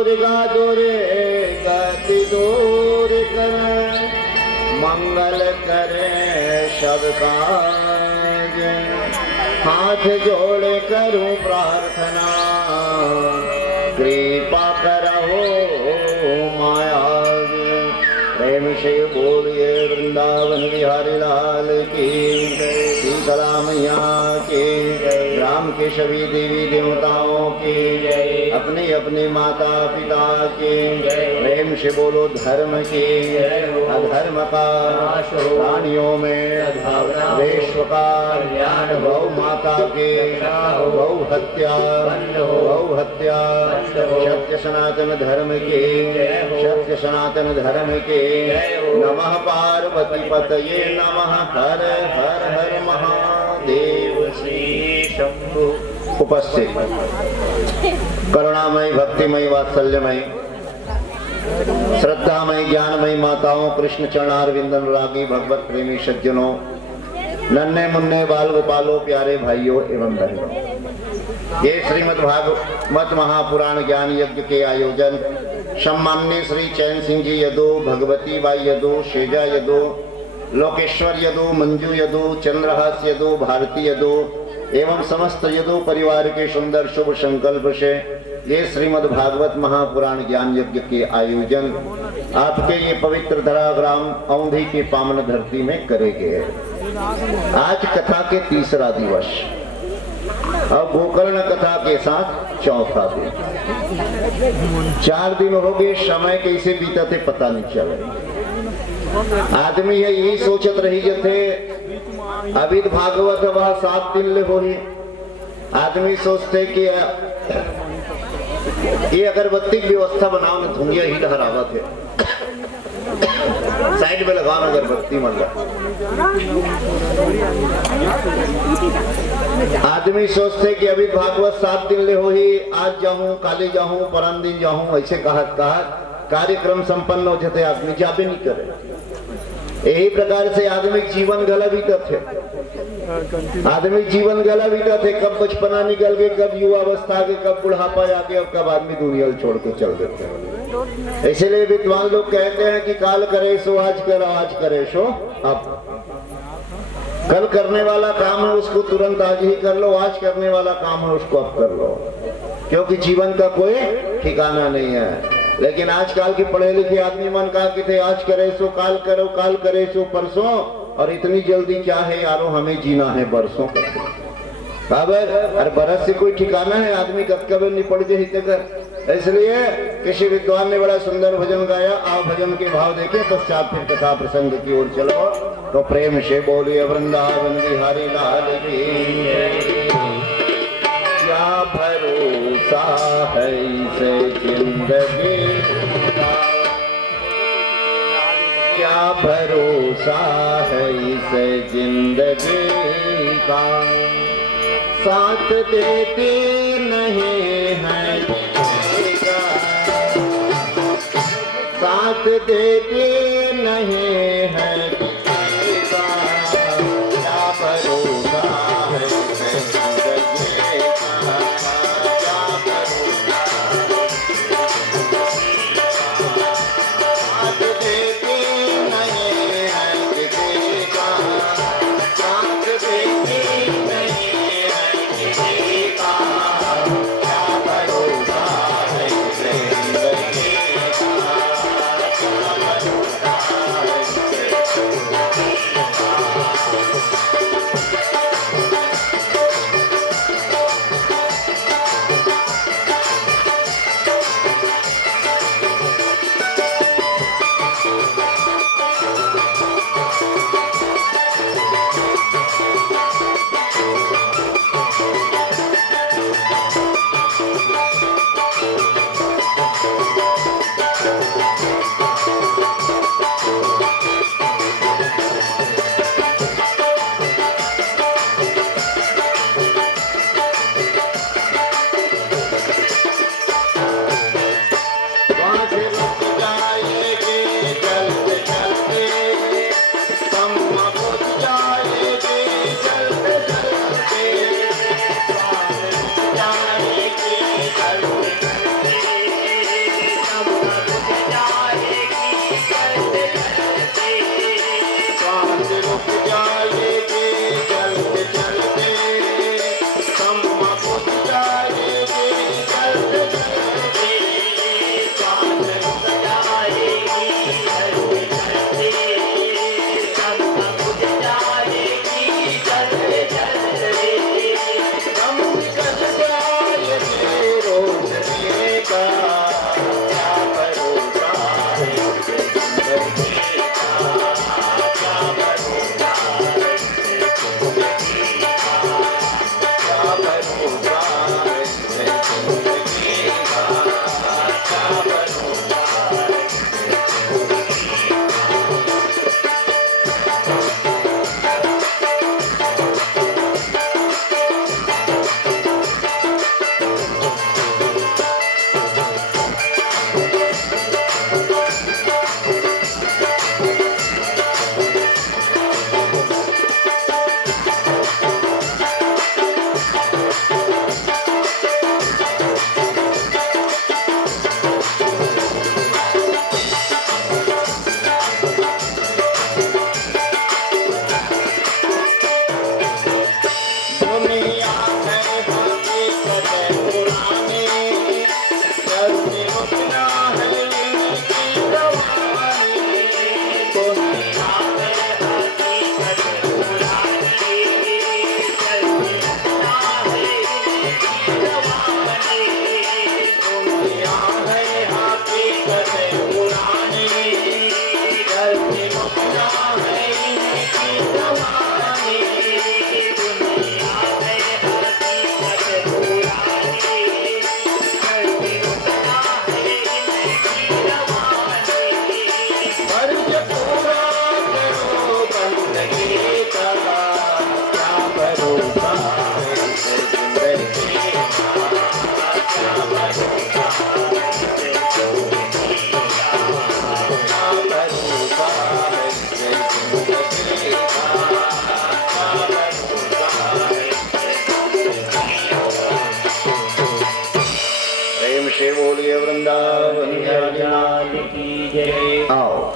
दुर्गा दुर्गति दूर करे, मंगल करे सब काज। हाथ जोड़ करूं प्रार्थना, कृपा करहो माया। प्रेम से बोलिए वृंदावन बिहारी लाल की, सीतला मैया की, राम के सभी देवी देवताओं की, अपनी अपनी माता पिता की। प्रेम से बोलो धर्म की, अधर्म का प्राणियों में विश्व का, गौ माता की गौ हत्या, गौ हत्या, सत्य सनातन धर्म की, सत्य सनातन धर्म की। नमः पार्वती पतये नमः, हर हर हर महादेव। श्री शंभु। उपस्थित करुणामयी भक्तिमयी वात्सल्यमयी श्रद्धामयी ज्ञानमयी माताओं, कृष्ण चरणारविंद अनुरागी भगवत प्रेमी सज्जनों, नन्हे मुन्ने बाल गोपालों, प्यारे भाइयों एवं बहनों, ये श्रीमद् भागवत महापुराण ज्ञान यज्ञ के आयोजन सम्माननीय श्री चैन सिंह जी यदु, भगवती बाई यदु, शेजा यदु, लोकेश्वर यदु, मंजू यदु, चंद्रहास यदु, भारती यदु एवं समस्त यदु परिवार के सुंदर शुभ संकल्प से ये श्रीमद् भागवत महापुराण ज्ञान यज्ञ के आयोजन आपके ये पवित्र धरा ग्राम औंधी की पावन धरती में करे गए। आज कथा के तीसरा दिवस और गोकर्ण कथा के साथ चौथा दिन। 4 दिन हो गए, समय कैसे बीता थे पता नहीं चले। आदमी है यही सोचत रही जथे अभी भागवत वह 7 दिन ले हो ही। आदमी सोचते कि ये अगरबत्ती की व्यवस्था बनाओ ना, धुंगिया ही लहरावत है, साइड में लगाओ अगरबत्ती मतलब। आदमी सोचते कि अभी भागवत 7 दिन ले हो ही, आज जाऊं काले जाऊं परम दिन जाऊं, ऐसे कहत कार्यक्रम संपन्न हो जाते, आदमी जाबे नहीं करे। यही प्रकार से आदमी जीवन गला बीतत है। आदमी जीवन गला बीतत है, कब बचपना निकल गए, कब युवावस्था आ गई, कब बुढ़ापा आ गया और कब आदमी दुनिया छोड़ के चल देते हैं। इसलिए विद्वान लोग कहते हैं कि काल करे सो आज करो, आज करे सो अब। कल करने वाला काम है उसको तुरंत आज ही कर लो, आज करने वाला काम है उसको अब कर लो, क्योंकि जीवन का कोई ठिकाना नहीं है। लेकिन आजकल के पढ़े लिखे आदमी मन कहा कि थे आज करे सो काल करो, काल करे सो परसों, और इतनी जल्दी क्या है यारो, हमें जीना है बरसों अरे बरस से कोई ठिकाना है, आदमी कब कब निपट जाए कर। इसलिए किसी विद्वान ने बड़ा सुंदर भजन गाया, आप भजन के भाव देखे पश्चात फिर कथा प्रसंग की ओर चलो। तो प्रेम से बोलिए वृंदावन बिहारी लाल की। क्या भरोसा है इसे जिंदगी का, क्या भरोसा है इसे जिंदगी का, साथ देती नहीं है साथ देती नहीं है, क्या भरोसा है इसे जिंदगी का, क्या भरोसा साथ देती नहीं है किसी का, साथ देती नहीं है किसी का, क्या भरोसा है इसे जिंदगी का, क्या भरोसा है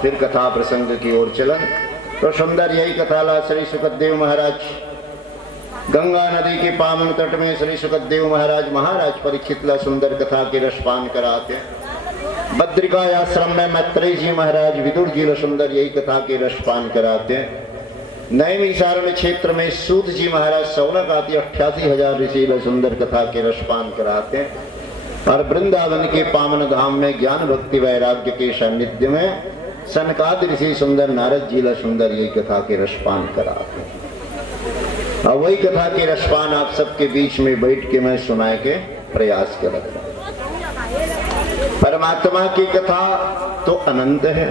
फिर कथा प्रसंग की ओर चलन। तो सुंदर यही कथा ला श्री सुखदेव महाराज गंगा नदी के पावन तट में श्री सुखदेव महाराज महाराज परीक्षित ला सुंदर कथा के रसपान कराते। बद्रिका आश्रम में मैत्रेय जी महाराज विदुर जी ला सुंदर यही कथा के रसपान कराते। नैमिषारण्य क्षेत्र में सूत जी महाराज सौनक आदि 88,000 ऋषि ला सुंदर कथा के रसपान कराते। और वृंदावन के पावन धाम में ज्ञान भक्ति वैराग्य के सानिध्य में सनकादि ऋषि सुंदर नारद जी ला सुंदर यही कथा के रसपान कराते। और वही कथा के रसपान आप सबके बीच में बैठ के मैं सुनाए के प्रयास कर रहा हूं। परमात्मा की कथा तो अनंत है।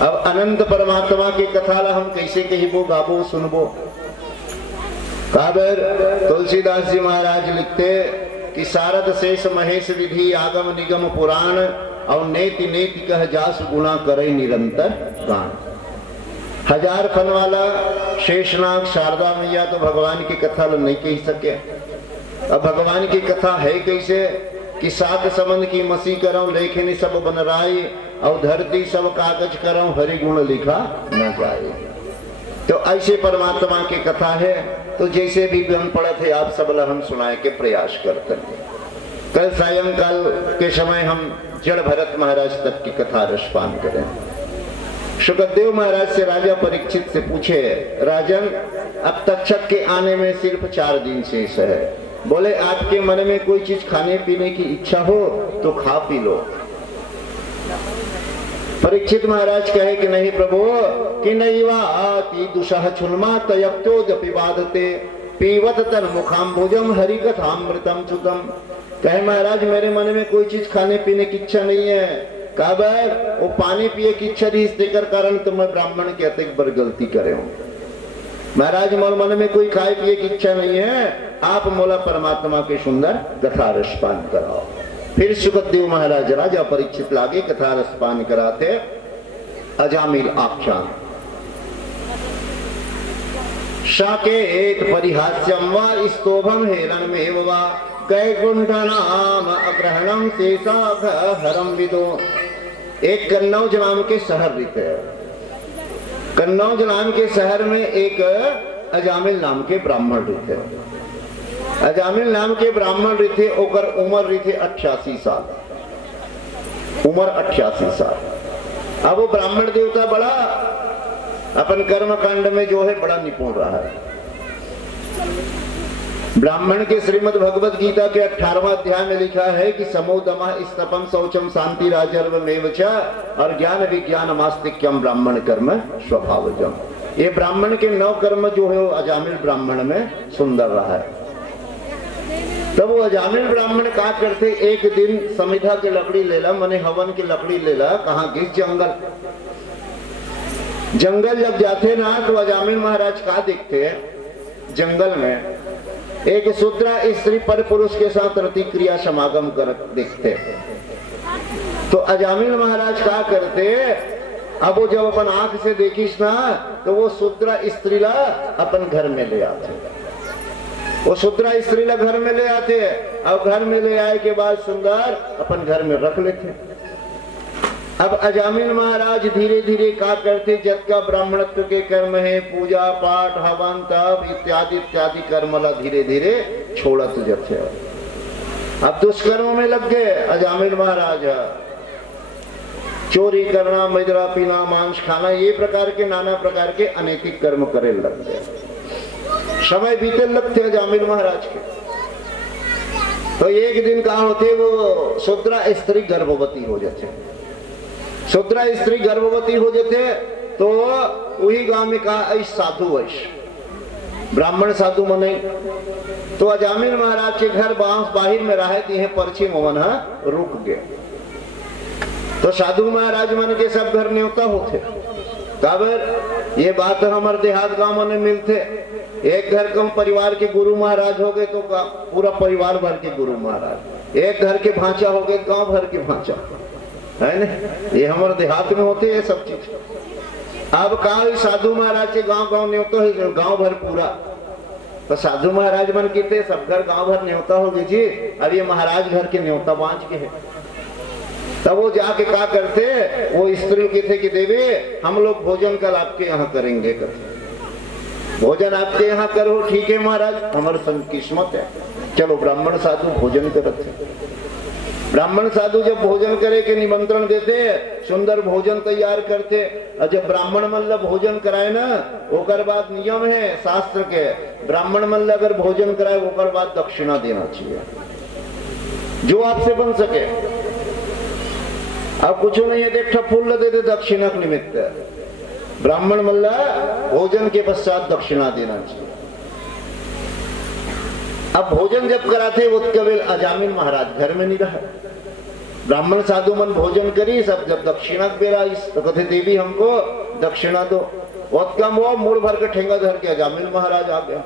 अब अनंत परमात्मा की कथा ला हम कैसे कहिबो गाबो सुनबो। काबर तुलसीदास जी महाराज लिखते कि सारद शेष महेश विधि आगम निगम पुराण और नेति नेति कह जास गुणा करे निरंतर गान। 1000 फन वाला शेषनाग शारदा मैया तो भगवान की कथा नहीं कह सके। अब भगवान की कथा है कैसे कि 7 समन की मसी करऊं लेखनी सब बनराई और धरती सब कागज करऊं हरि गुण लिखा न जाए। तो ऐसे परमात्मा की कथा है। तो जैसे भी हम पढ़े थे आप सब हम सुनाए के प्रयास करते हैं। कल सायंकाल के समय हम जड़ भरत महाराज तक की कथा रसपान करें। सुखदेव महाराज से राजा परीक्षित से पूछे, राजन अब तक्षक के आने में सिर्फ 4 दिन शेष है। बोले आपके मन में कोई चीज खाने पीने की इच्छा हो तो खा पी लो। परीक्षित महाराज कहे कि नहीं प्रभु कि नहीं वाति दुषः छुन्मा तयक्तो जपिवादते पीवत तन मुखाम्बुजम हरिकथामृतम चुतम। कहे महाराज मेरे मन में कोई चीज खाने पीने की इच्छा नहीं है। काबर वो पानी पिए की इच्छा थी इसके कारण तो मैं ब्राह्मण के अतिक बर गलती करे हूं। महाराज मोर मन में कोई खाए पिए की इच्छा नहीं है। आप मोला परमात्मा के सुंदर कथा रसपान कराओ। फिर सुखदेव महाराज राजा परीक्षित लागे कथा रसपान कराते। अजामिल आख्यान शाकेत परिहास्यम वा स्तोभम हेरणमेव वा कैकुंठ नाम अग्रहणम शेषाघहरम विदो। एक कन्नौज नाम के शहर रहते हैं। कन्नौज नाम के शहर में एक अजामिल नाम के ब्राह्मण रहते। अजामिल नाम के ब्राह्मण रहते ओकर उम्र रहते 88 साल। उम्र 88 साल। अब वो ब्राह्मण देवता बड़ा अपन कर्म कांड में जो है बड़ा निपुण रहा है। ब्राह्मण के श्रीमद् भगवत गीता के 18वां अध्याय में लिखा है कि समोदमा स्तपम शौचम शांति राजर्वमेव च और ज्ञान विज्ञान मास्तिक्यम ब्राह्मण कर्म स्वभावजम। ये ब्राह्मण के 9 कर्म जो है वो अजामिल ब्राह्मण में सुंदर रहा है। तब वो अजामिल ब्राह्मण क्या करते, एक दिन समिधा के लकड़ी लेला मने हवन की लकड़ी लेला। कहाँ किस जंगल। जंगल जब जाते ना तो अजामिल महाराज का देखते जंगल में एक शूद्रा स्त्री पर पुरुष के साथ रतिक्रिया समागम कर देखते। तो अजामिल महाराज क्या करते, अब वो जब अपन आंख से देखिस ना तो वो शूद्रा स्त्री ला अपन घर में ले आते। वो शूद्रा स्त्री ला घर में ले आते और घर में ले आए के बाद सुंदर अपन घर में रख लेते। अब अजामिल महाराज धीरे धीरे क्या करते, जत का ब्राह्मणत्व के कर्म है पूजा पाठ हवन तप इत्यादि इत्यादि कर्म ला धीरे धीरे छोड़त जाते। अब दुष्कर्म में लग गए अजामिल महाराज। चोरी करना, मदिरा पीना, मांस खाना, ये प्रकार के नाना प्रकार के अनैतिक कर्म करे लग गए। समय बीते लगते अजामिल महाराज के। तो एक दिन कहा होते वो शूद्रा स्त्री गर्भवती हो जाते। शूद्रा स्त्री गर्भवती हो जाते तो वही गांव में कहा ऐस साधु वैश ब्राह्मण साधु मने। तो अजामिल महाराज के घर बाहिर में रहे थे परछी मोहन रुक गए। तो साधु महाराज मन के सब घर न्योता होते। काबर ये बात हमारे देहात गांव में मिलते। एक घर कम परिवार के गुरु महाराज हो गए तो पूरा परिवार भर के गुरु महाराज। एक घर के भांचा हो गए गांव भर के भांचा है ना। ये हमारे देहात में होते हैं सब चीज। अब कहा साधु महाराज के गांव गांव न्योता है गांव भर पूरा। तो साधु महाराज मन कहते सब घर गांव भर न्योता हो गई जी। अब ये महाराज घर के न्योता बांच के है। तब वो जाके क्या करते, वो स्त्री कहते कि देवी हम लोग भोजन कल आपके यहाँ करेंगे, करते भोजन आपके यहाँ करो, ठीक है महाराज, हमारे संग किस्मत है। चलो ब्राह्मण साधु भोजन करते। ब्राह्मण साधु जब भोजन करे के निमंत्रण देते, सुंदर भोजन तैयार करते, और जब ब्राह्मण मतलब भोजन कराए ना, ओकर बाद नियम है शास्त्र के, ब्राह्मण मतलब अगर भोजन कराए ओकर बाद दक्षिणा देना चाहिए, जो आपसे बन सके। अब कुछ नहीं है, एक फूल दे दे दक्षिणा के निमित्त, ब्राह्मण मल्ला भोजन के पश्चात दक्षिणा देना चाहिए। अब भोजन जब कराते वो कबीर अजामिल महाराज घर में नहीं रहा, ब्राह्मण साधु मन भोजन करी, सब जब दक्षिणा बेरा इस तो कहते देवी हमको दक्षिणा दो, बहुत कम हुआ, मूड भर के ठेंगा धर के अजामिल महाराज आ गया।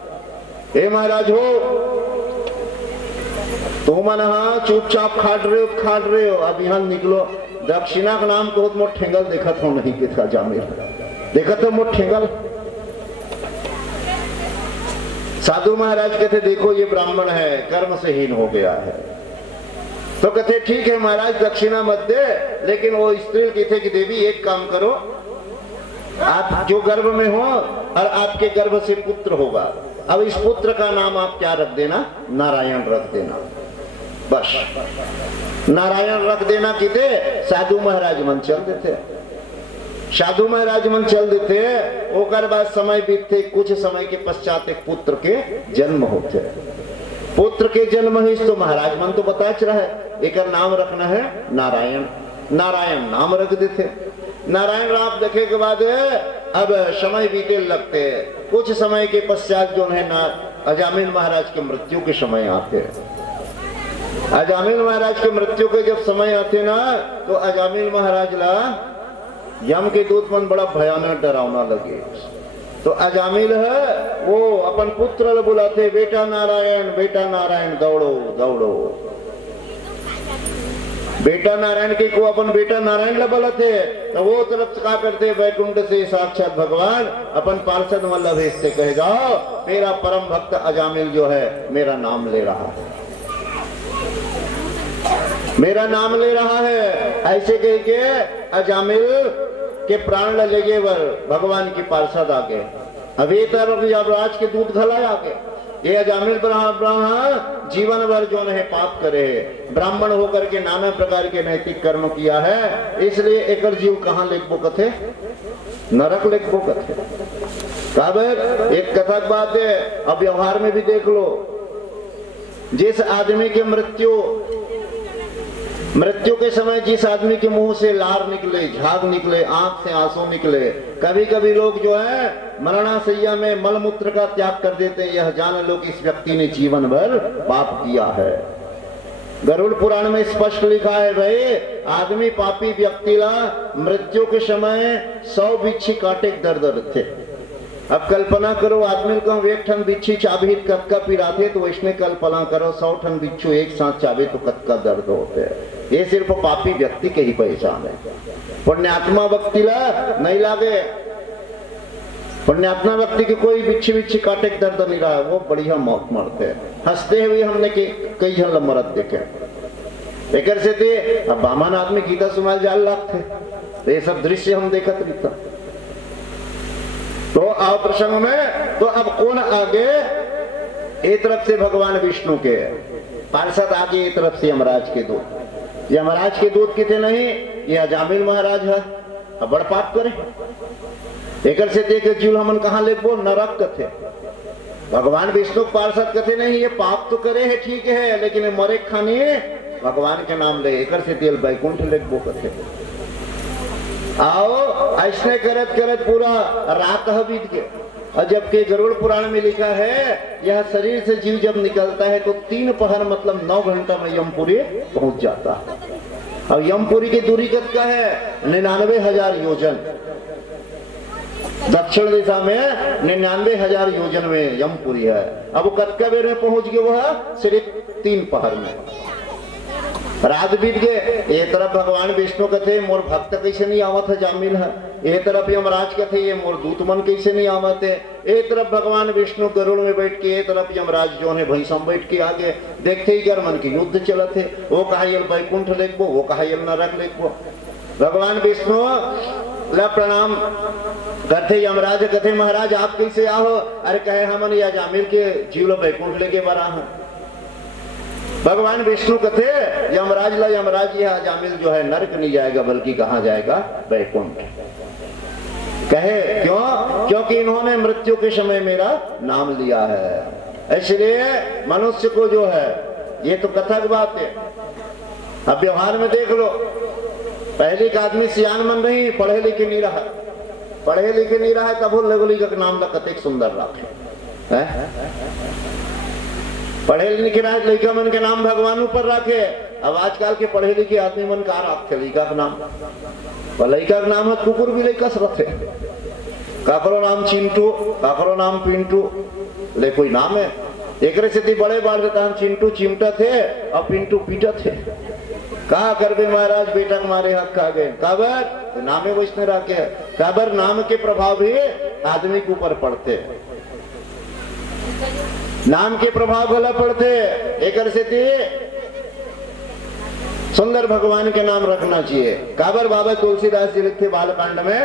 हे महाराज हो तुम मन हाँ चुपचाप खाट रहे हो, अब यहाँ निकलो, दक्षिणा का नाम को मोट ठेंगल देखा था नहीं कि था जामिल, देखा तो मोट ठेंगल। साधु महाराज कहते देखो ये ब्राह्मण है, कर्म से हीन हो गया है। तो कहते ठीक है महाराज दक्षिणा मत दे, लेकिन वो स्त्री कहते कि देवी एक काम करो, आप जो गर्भ में हो और आपके गर्भ से पुत्र होगा, अब इस पुत्र का नाम आप क्या रख देना, नारायण रख देना, बस नारायण रख देना। कहते साधु महाराज मन चल देते, साधु महाराज मन चल देते, ओकर बाद समय बीतते, कुछ समय के पश्चात एक पुत्र के जन्म होते, पुत्र के जन्म ही तो महाराज मन तो बता रहा है एक नाम रखना है नारायण, नारायण नाम रख देते। नारायण राम देखे के बाद अब समय बीते लगते, कुछ समय के पश्चात जो है ना अजामिल महाराज के मृत्यु के समय आते। अजामिल महाराज के मृत्यु के जब समय आते ना, तो अजामिल महाराज ला यम के दूत मन बड़ा भयानक डरावना लगे। तो अजामिल है वो अपन पुत्र बुलाते, बेटा नारायण दौड़ो दौड़ो। बेटा नारायण के को अपन बेटा नारायण ला बुलाते, तो वो तरफ क्या करते, वैकुंठ से साक्षात भगवान अपन पार्षद वाला भेजते, कहे जाओ मेरा परम भक्त अजामिल जो है मेरा नाम ले रहा है, मेरा नाम ले रहा है। ऐसे कह के अजामिल के प्राण लगे वर भगवान की पार्षद आगे, अभी तरफ यमराज के दूत घलाए आगे। ये अजामिल ब्राह्मण जीवन भर जो है पाप करे, ब्राह्मण होकर के नाना प्रकार के नैतिक कर्म किया है, इसलिए एक जीव कहाँ लेखबो कथे, नरक लेखबो कथे। तब एक कथक बात है, अब व्यवहार में भी देख लो, जिस आदमी की मृत्यु के समय जिस आदमी के मुंह से लार निकले, झाग निकले, आंख से आंसू निकले, कभी कभी लोग जो है मरणाशैया में मलमूत्र का त्याग कर देते, यह जान लो कि इस व्यक्ति ने जीवन भर पाप किया है। गरुड़ पुराण में स्पष्ट लिखा है, भाई आदमी पापी व्यक्ति ला मृत्यु के समय 100 बिच्छी काटे दर्द थे। अब कल्पना करो आदमी को एक ठन बिच्छी चाबी कतका पिराते, तो इसने कल्पना करो 100 ठन बिच्छू एक साथ चाबे तो कतका दर्द होते हैं। ये सिर्फ पापी व्यक्ति के ही पहचान है, पुण्यात्मा व्यक्ति ला नहीं लागे। पुण्यात्मा व्यक्ति की कोई बिच्छी काटे दर्द नहीं रहा, वो बढ़िया मौत मरते हैं। हंसते हुए हमने कई जन मरत देखे, एक से थे अब बामन आदमी गीता सुनाल जाल लागते, ये सब दृश्य हम देखत रहता। तो आओ प्रसंग में, तो अब कौन आगे, एक तरफ से भगवान विष्णु के पार्षद आगे, एक तरफ से यमराज के दूत। यमराज के दूत कितने नहीं, ये अजामिल महाराज है, अब बड़ पाप करे, एक से देख जीव हमन कहाँ ले वो नरक कथे। भगवान विष्णु पार्षद कथे नहीं, ये पाप तो करे है ठीक है, लेकिन मरे खानी भगवान के नाम ले, एक से तेल बैकुंठ ले वो कथे। आओ ऐसने करत करत पूरा रात बीत गए। और जबकि गरुड़ पुराण में लिखा है, यह शरीर से जीव जब निकलता है तो 3 पहर मतलब 9 घंटा में यमपुरी पहुंच जाता है। और यमपुरी की दूरी कितना है, 99,000 योजन। दक्षिण दिशा में 99,000 योजन में यमपुरी है। अब वो कतका बेर में पहुंच गए, वह सिर्फ 3 पहर में। रात बीत गए, ये तरफ भगवान विष्णु कथे मोर भक्त कैसे नहीं आवत है जामिल है, ये तरफ यमराज कथे ये मोर दूत मन कैसे नहीं आवत है, ये तरफ भगवान विष्णु गरुड़ में बैठ के, ये तरफ यमराज जो है भैंसम बैठ के आगे देखते ही मन के युद्ध चलत है। वो कहा यल बैकुंठ लेखबो, वो कहा यल नरक लेखबो। भगवान विष्णु ला प्रणाम करते यमराज कथे महाराज आप कैसे आओ? अरे कहे हमन या जामिल के जीव बैकुंठ लेके बरा है। भगवान विष्णु कथे यमराज ला यमराज यह जामिल जो है नरक नहीं जाएगा बल्कि कहाँ जाएगा? बैकुंठ। कहे क्यों? क्योंकि इन्होंने मृत्यु के समय मेरा नाम लिया है। इसलिए मनुष्य को जो है, ये तो कथा की बात है, अब व्यवहार में देख लो, पहले का आदमी सियान मन नहीं, पढ़े लिखे नहीं रहा, पढ़े लिखे नहीं रहा तब वो लगोली का नाम ला कतेक सुंदर रखे है। पढ़े लिखे रहे लड़का मन के नाम भगवान ऊपर रखे। अब आजकल के पढ़े लिखे आदमी मन का रखते लड़का का नाम, लड़का का नाम है कुकुर भी लड़का रखे, काकरो नाम चिंटू, काकरो नाम पिंटू, ले कोई नाम है। एक से बड़े बार देता हम चिंटू चिमटा थे और पिंटू पीटा थे। कहा करबे महाराज बेटा हमारे हक खा गए, काबर नामे वैष्णव रखे, काबर नाम के प्रभाव भी आदमी के ऊपर पड़ते, नाम के प्रभाव भला पड़ते। एक से सुंदर भगवान के नाम रखना चाहिए। काबर बाबा तुलसीदास जी लिखते बालकांड में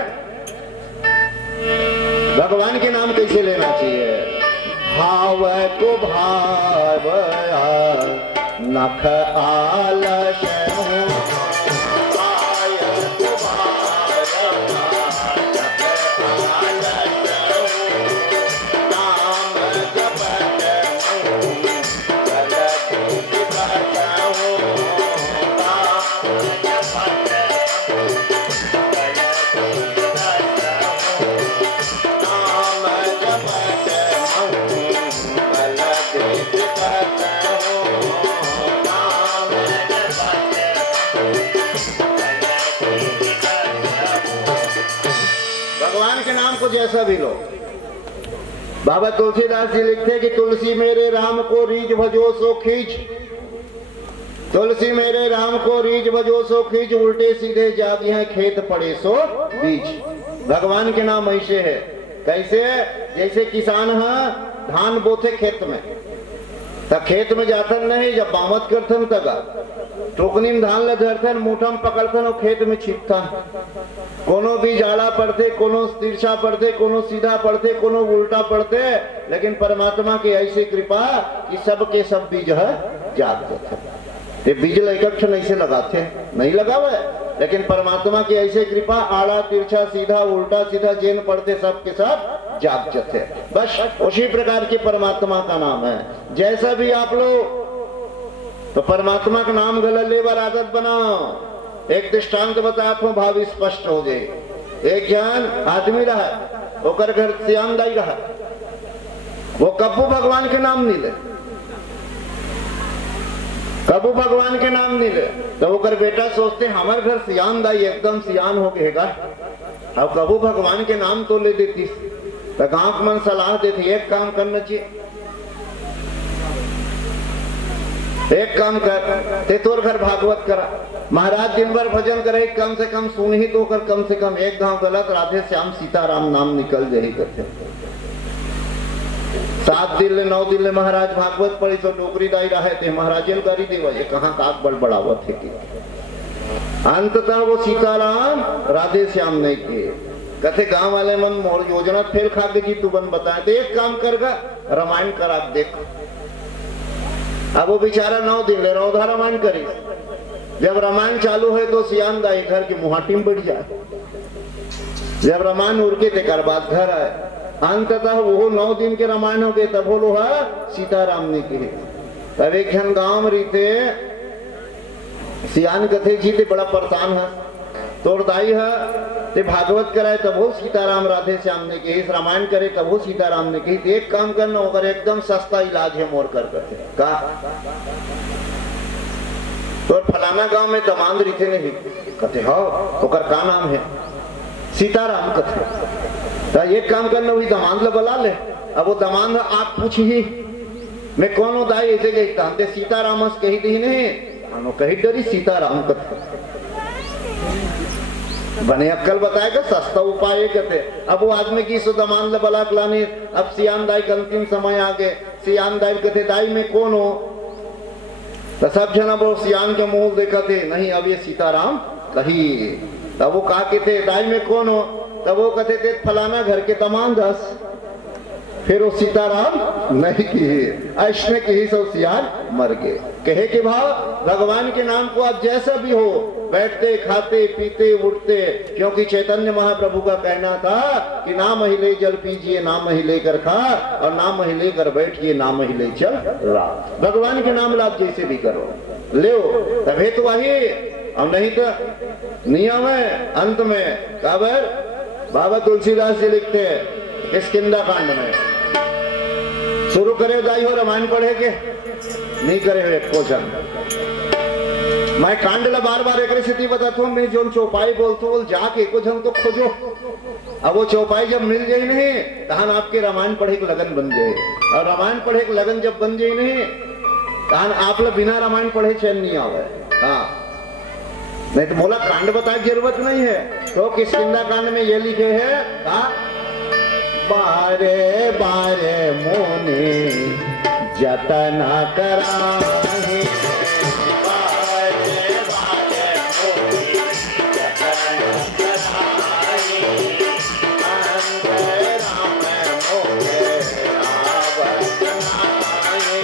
भगवान के नाम कैसे लेना चाहिए? भाव को भाव नख आलस जैसा भी लो। बाबा तुलसीदास जी लिखते कि तुलसी मेरे राम को रीझ भजो सो खींच, तुलसी मेरे राम को रीझ भजो सो खींच, उल्टे सीधे जागी हैं खेत पड़े सो बीज। भगवान के नाम ऐसे है, कैसे? जैसे किसान है धान बोते खेत में, तब खेत में जातन नहीं, जब बामत करथन तगा टोकनी में धान लधरथन मुठा में पकड़थन और खेत में छिपता। कोनो भी जाड़ा पड़ते, कोनो तिरछा पड़ते, कोनो सीधा पड़ते, कोनो उल्टा पड़ते, लेकिन परमात्मा की ऐसी कृपा कि सब के सब बीज है जाग जाते। ये बीज इकट्ठ नहीं से लगाते, नहीं लगावे, लेकिन परमात्मा की ऐसी कृपा आड़ा तिरछा सीधा उल्टा सीधा जेन पड़ते सब के सब जाग जाते। बस उसी प्रकार के परमात्मा का नाम है। जैसा भी आप लोग तो परमात्मा का नाम गलत लेवर आदत बनाओ। एक दृष्टांत बताते हूँ, भाव स्पष्ट हो जाए। एक जन आदमी रहा, ओकर घर श्यामदाई रहा, वो कब्बू भगवान के नाम नहीं ले, कबू भगवान के नाम नहीं ले, तो ओकर बेटा सोचते हमारे घर श्यामदाई एकदम सियान हो गएगा, अब कबू भगवान के नाम तो ले देती, तो गांव मन सलाह देती एक काम करना चाहिए, एक काम कर, ते तोर घर भागवत करा, महाराज दिन भर भजन करे, कम से कम सुन ही तो कर, कम से कम एक गांव गलत राधे श्याम सीताराम नाम निकल जाही करते। 7 दिन ले 9 दिन ले महाराज भागवत पढ़ी तो डोकरी दाई रहे थे, महाराज गाड़ी देवा ये कहाँ काक बड़बड़ावत है कि अंततः वो सीताराम राधे श्याम नहीं किए। कहते गांव वाले मन मोर योजना फेल खा के जी तू बन बताए, तो एक काम करगा रामायण करा देख। अब वो बेचारा 9 दिन ले रौधा रामायण करी, जब रामायण चालू है तो सियान दाई घर की मुहाटी में बढ़ जाए, जब रामायण उड़के तेकर बाद घर आए, अंततः वो 9 दिन के रामायण हो गए, तब बोलो है सीताराम ने कहे। तब एक जन गांव में रहते सियान कथे जी ते बड़ा परेशान है, तोड़ दाई है ते भागवत कराए तब वो सीताराम राधे श्याम ने कही, रामायण करे तब वो सीताराम ने कही, एक काम करना होकर एकदम सस्ता इलाज है मोर कर करते का तो फलाना गांव में दमांद रहते नहीं, कहते हाँ ओकर का नाम है सीताराम कथे, तो एक काम करना वही दमांद ला बुला ले। अब वो दमांद आप पूछ ही मैं कौन दाई ऐसे गई सीताराम कही दी नहीं, कही डरी सीताराम कथे बने अक्कल बताएगा सस्ता उपाय कहते। अब वो आदमी की सुदमान बलाक लानी, अब सियान दाई का अंतिम समय आ गए। सियान दाई कहते दाई में कौन हो, तो सब जना वो सियान के मुंह देखा थे, नहीं अब ये सीताराम कही। तब वो कहा कहते दाई में कौन हो, तब वो कहते थे फलाना घर के तमाम 10। फिर वो सीताराम नहीं की, ऐसने की ही सब सियान मर गए। कहे कि भाव भगवान के नाम को आप जैसा भी हो, बैठते खाते पीते उठते, क्योंकि चैतन्य महाप्रभु का कहना था कि नाम ही ले जल पीजिए, नाम ही लेकर खा, और नाम ही लेकर बैठिए, नाम ही ले चल रात। भगवान के नाम लाभ जैसे भी करो ले तभी तो वही, और नहीं तो नियम है अंत में। काबर बाबा तुलसीदास जी लिखते हैं इस किंदा कांड में, शुरू करे दाई हो रामायण पढ़े के नहीं करे हुए क्वेश्चन। मैं कांड ला बार बार एक स्थिति बताता हूँ, मैं जो चौपाई बोलता हूँ जाके कुछ हमको खोजो। अब वो चौपाई जब मिल जाए नहीं तहन आपके रामायण पढ़े के लगन बन जाए, और रामायण पढ़े के लगन जब बन जाए नहीं तहन आप लोग बिना रामायण पढ़े चैन नहीं आवे। हाँ नहीं तो बोला कांड बताए जरूरत नहीं है, तो किस किंदा कांड में ये लिखे है बारे बारे मोने जतन कराहे, बारे बारे मोने जतन कराहे, अंतरा में मोहे आवत नाहे,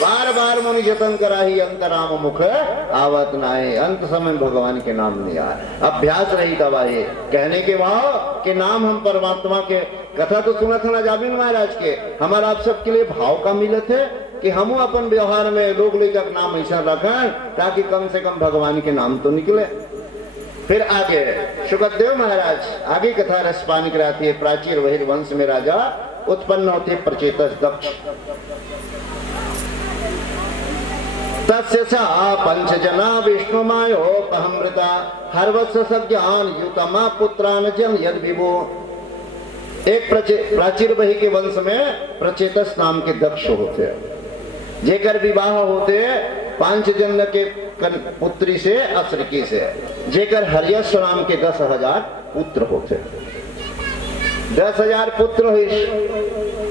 बार बार मुनि जतन कराही, अंतराम मुख आवत नाहे। अंत समय भगवान के नाम नहीं आए, अभ्यास रही दवाई कहने के भाव के नाम हम परमात्मा के कथा तो सुना था ना जाबिन महाराज के, हमारा आप सबके लिए भाव का मिलत है कि हम अपन व्यवहार में लोग लेकर नाम ऐसा रखें ताकि कम से कम भगवान के नाम तो निकले। फिर आगे सुखदेव महाराज आगे कथा रसपान कराती है। प्राचीर वही वंश में राजा उत्पन्न होते प्रचेतस दक्ष, तस्य सा पंचजना विष्णुमायोपहमृता हर्वस्स सज्ञान युतमा पुत्रान जन यद विभो। एक प्राचीर वही के वंश में प्रचेतस नाम के दक्ष होते, जेकर विवाह होते 5 जन के पुत्री से असृकी से, जेकर हरियश नाम के 10,000 पुत्र होते। 10,000 पुत्र हो,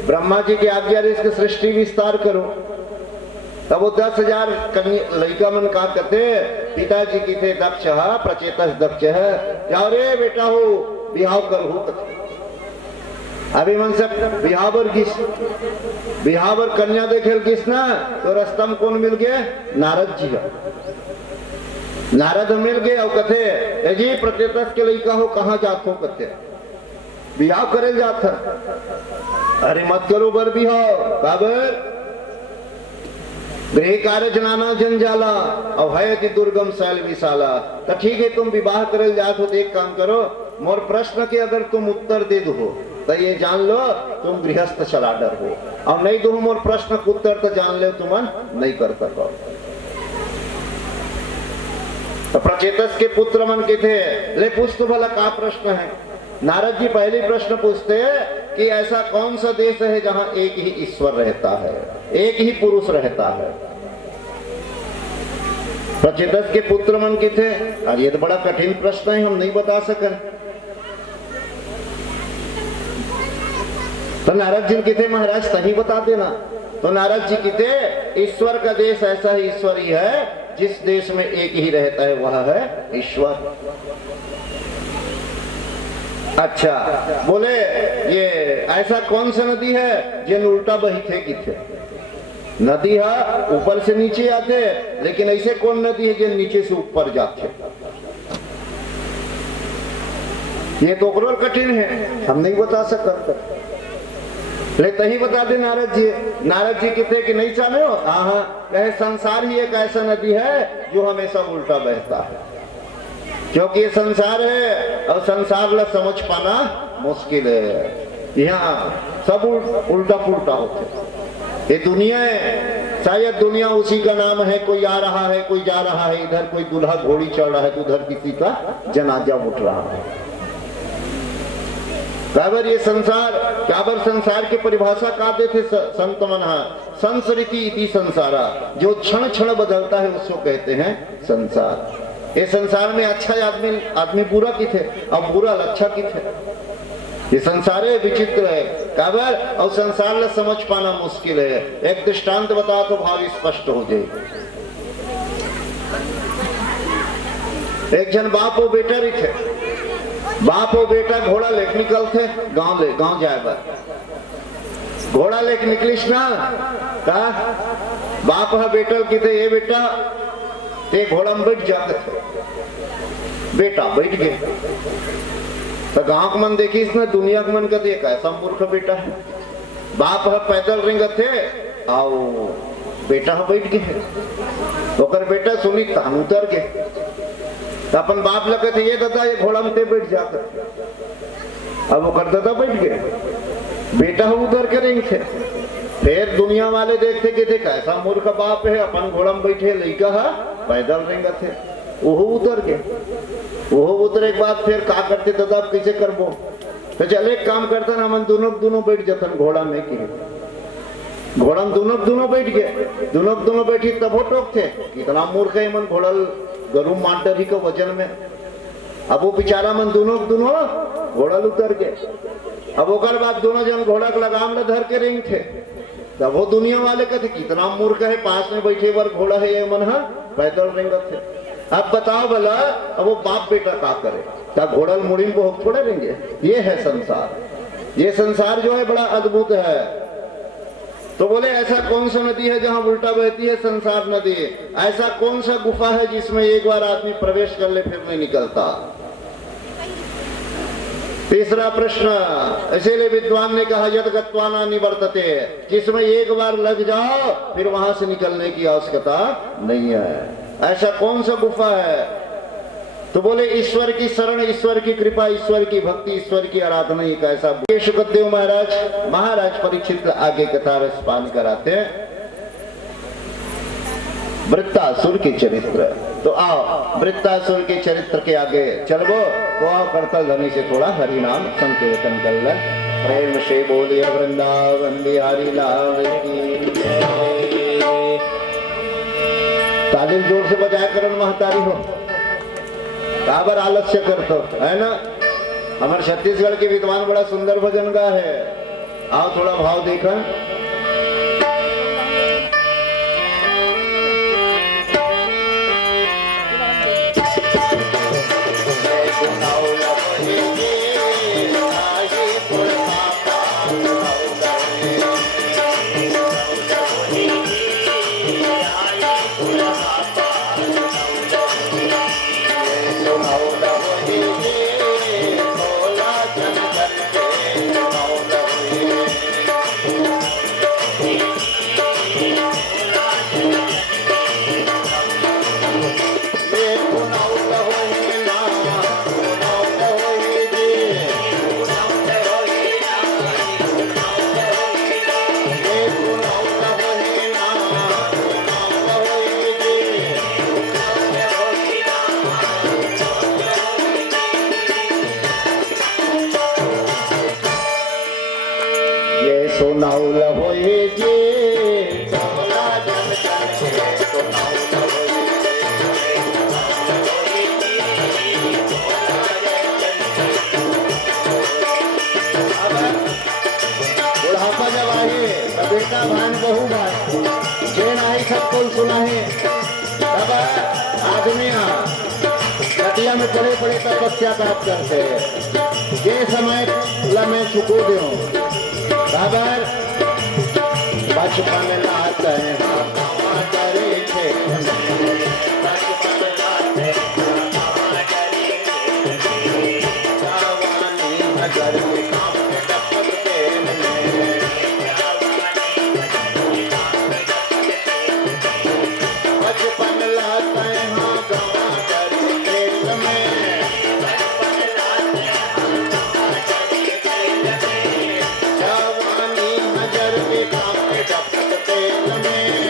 ब्रह्मा जी की आज्ञा इसकी सृष्टि विस्तार करो। तब वो 10,000 लड़का मन का कहते पिताजी की थे दक्ष प्रचेतस दक्ष है, जाओ रे बेटा हो बिहाव करो। अभी मन से बिहावर कन्या देखे किस ना, तो रास्ता में कौन मिल गए, नारद जी। नारद मिल गए और कथे जी प्रचेतस के लड़का हो कहाँ जात हो, कहते बिहाव करे जात। अरे मत करो बर बिहाव, काबर गृह कार्य नाना जंजाला और है दुर्गम शैल विशाला। तो ठीक है तुम विवाह करे जात हो तो एक काम करो, मोर प्रश्न के अगर तुम उत्तर दे दो तो ये जान लो तुम गृहस्थ चलाडर हो, और नहीं दो मोर प्रश्न का उत्तर तो जान ले तुम नहीं कर सको। तो प्रचेतस के पुत्र मन के थे, ले पूछ तो भला का प्रश्न है। नारद जी पहले प्रश्न पूछते हैं कि ऐसा कौन सा देश है जहां एक ही ईश्वर रहता है, एक ही पुरुष रहता है। प्रचेतस के पुत्र मन के थे, और ये तो बड़ा कठिन प्रश्न है, हम नहीं बता सकें। तो नारद जी के थे महाराज सही बता देना। तो नारद जी के थे ईश्वर का देश ऐसा ही ईश्वर ही है जिस देश में एक ही रहता है, वह है ईश्वर। अच्छा बोले ये ऐसा कौन सा नदी है जिन उल्टा बही थे कि थे, नदी है ऊपर से नीचे आते, लेकिन ऐसे कौन नदी है जिन नीचे से ऊपर जाते, ये तो और कठिन है, हम नहीं बता सकते। ले तही बता दे नारद जी। नारद जी कहते कि नहीं जाने हो, हाँ कहे संसार ही एक ऐसा नदी है जो हमेशा उल्टा बहता है, क्योंकि ये संसार है और संसार ला समझ पाना मुश्किल है। यहाँ सब उल्टा पुल्टा होते। ये दुनिया है, शायद दुनिया उसी का नाम है, कोई आ रहा है कोई जा रहा है, इधर कोई दूल्हा घोड़ी चढ़ रहा है तो उधर किसी का जनाजा उठ रहा है। काबर ये संसार, काबर संसार की परिभाषा का देते संत मना संसरिति इति संसारा, जो क्षण क्षण बदलता है उसको कहते हैं संसार। ये संसार में अच्छा आदमी बुरा की थे और बुरा अच्छा की थे। ये संसार विचित्र है काबर, और संसार ला समझ पाना मुश्किल है। एक दृष्टांत बता तो भाव स्पष्ट हो जाए। एक जन बाप और बेटा रही थे, बाप और बेटा घोड़ा लेके निकल थे गांव जाए बार। घोड़ा लेके निकलिस ना का बाप है बेटा की थे, ये बेटा ते घोड़ा में बैठ जाते थे, बेटा बैठ गए तो गांव के मन देखिस ना, दुनिया के मन का देख ऐसा मूर्ख बेटा है। बाप है पैदल रिंग थे आओ बेटा है बैठ गए, तो बेटा सुनी तान उतर गए। तो अपन बाप लगे थे ये दादा ये घोड़ा में बैठ जाता, अब वो कर दादा बैठ गए, बेटा हो उधर के रिंग थे। फिर दुनिया वाले देखते कि देख ऐसा मूर्ख बाप है, अपन घोड़ा में बैठे लड़का है पैदल रिंग थे, वो उतर गए। वो उतरे के बाद फिर का करते दादा कैसे करबो, तो चल एक काम करता ना, हम दोनों बैठ जातन घोड़ा में की घोड़ा में दोनों बैठ गए, दोनों बैठी तब वो टोक थे कितना मूर्ख है मन, घोड़ा गरु मांटर ही को वजन में। अब वो बेचारा मन दोनों घोड़ा उतर गए। अब ओकर बाद दोनों जन घोड़ा के लगाम ला धर के रिंग थे। तब वो दुनिया वाले कहते कितना मूर्ख है, पास में बैठे बार घोड़ा है ये मन है पैदल रिंग थे। अब बताओ भला अब वो बाप बेटा का करे, तब घोड़ा मुड़ी में वो थोड़े रहेंगे। ये है संसार, ये संसार जो है बड़ा अद्भुत है। तो बोले ऐसा कौन सा नदी है जहां उल्टा बहती है संसार नदी, ऐसा कौन सा गुफा है जिसमें एक बार आदमी प्रवेश कर ले फिर नहीं निकलता। तीसरा प्रश्न, इसीलिए विद्वान ने कहा यद गत्वाना निवर्तते, जिसमें एक बार लग जाओ फिर वहां से निकलने की आवश्यकता नहीं है। ऐसा कौन सा गुफा है, तो बोले ईश्वर की शरण, ईश्वर की कृपा, ईश्वर की भक्ति, ईश्वर की आराधना। एक ऐसा शुकदेव महाराज परीक्षित आगे कथा रसपान कराते हैं वृत्तासुर के चरित्र। तो आओ वृत्तासुर के चरित्र के आगे चलबो, तो आओ करतल ध्वनि से थोड़ा हरि नाम संकीर्तन कर ले। प्रेम से बोलिए वृंदावन बिहारी लाल की। तालीम जोर से बजाय करण महतारी हो, काबर आलस्य करते है ना। हमारे छत्तीसगढ़ के विद्वान बड़ा सुंदर भजन गा है, आओ थोड़ा भाव देखा। बेटा भान बहु भान जेन आई सबको सुना है। तब आदमी नदिया में पड़े पड़े तपस्या प्राप्त करते हैं। ये समय मैं चुको दो बाबर बचपन लाते हैं में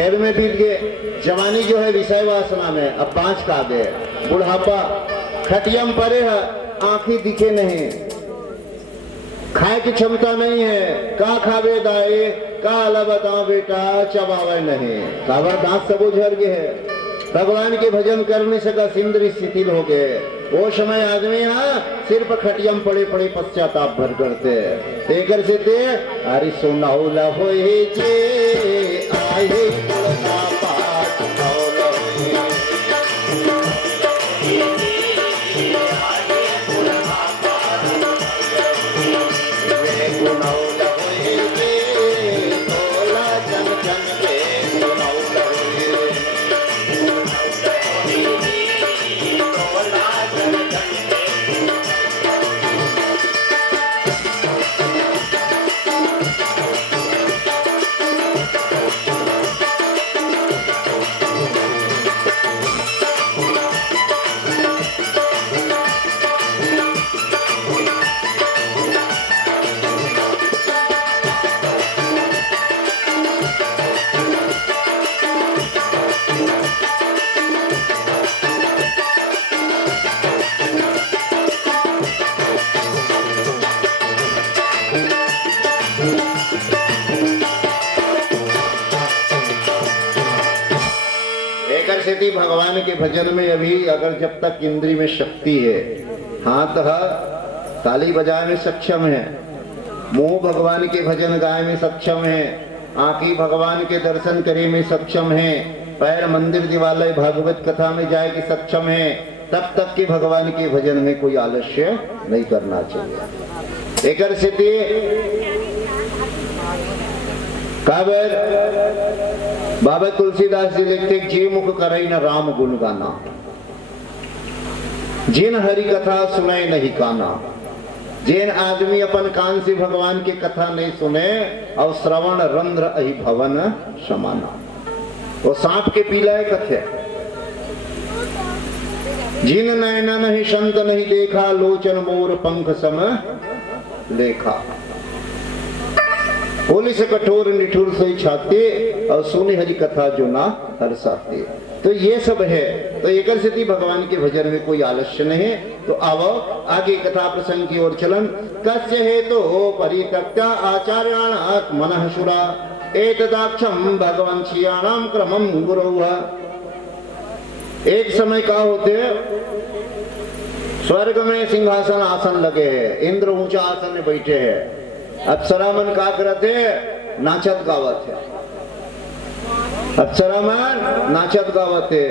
खैर में बीत गए। जवानी जो है विषय वासना में, अब 5 का गए। बुढ़ापा खटियम परे है, आंखें दिखे नहीं, खाए की क्षमता नहीं है, का खावे दाए का अला बताओ बेटा चबावे नहीं, काबर दांत सबो झड़ गए है। भगवान के भजन करने से का सिंद्र शिथिल हो गए। वो समय आदमी यहाँ सिर्फ खटियम पड़े पड़े पश्चाताप भर करते तेकर से ते अरे सोनाउला होए जे आए तुलसा पात नौला होए वे गुनौला होए जे तोला जन जन के गुनौला होए स्थिति भगवान के भजन में अभी अगर जब तक इंद्री में शक्ति है, हाथ ताली बजाने में सक्षम है, मुंह भगवान के भजन गाय में सक्षम है, आंखें भगवान के दर्शन करे में सक्षम है, पैर मंदिर दिवालय भागवत कथा में जाए कि सक्षम है, तब तक के भगवान के भजन में कोई आलस्य नहीं करना चाहिए। एक स्थिति काबर बाबा तुलसीदास जी लिखते जे मुख करई न राम गुण गाना, जिन हरि कथा सुनाए नहीं काना। जिन आदमी अपन कान से भगवान की कथा नहीं सुने और श्रवण रंध्र अहि भवन समाना, वो सांप के पीलाए कथे। जिन नैना नहीं संत नहीं देखा, लोचन मोर पंख सम लेखा। बोली से कठोर निठुर सोई छाते और सुनी हरि कथा जो ना हर्षाते। तो ये सब है। तो एक स्थिति भगवान के भजन में कोई आलस्य नहीं है। तो आओ आगे कथा प्रसंग की ओर चलन। कस्य हेतु परित्यक्ता आचार्याणात् मनः शुरा एतदाक्षम भगवंशीयाणाम क्रमम गुरुः। एक समय का होते स्वर्ग में सिंहासन आसन लगे हैं, इंद्र ऊंचा आसन में बैठे हैं, अप्सरा मन का करते नाचत गावत है, अप्सरा मन नाचत गावत है।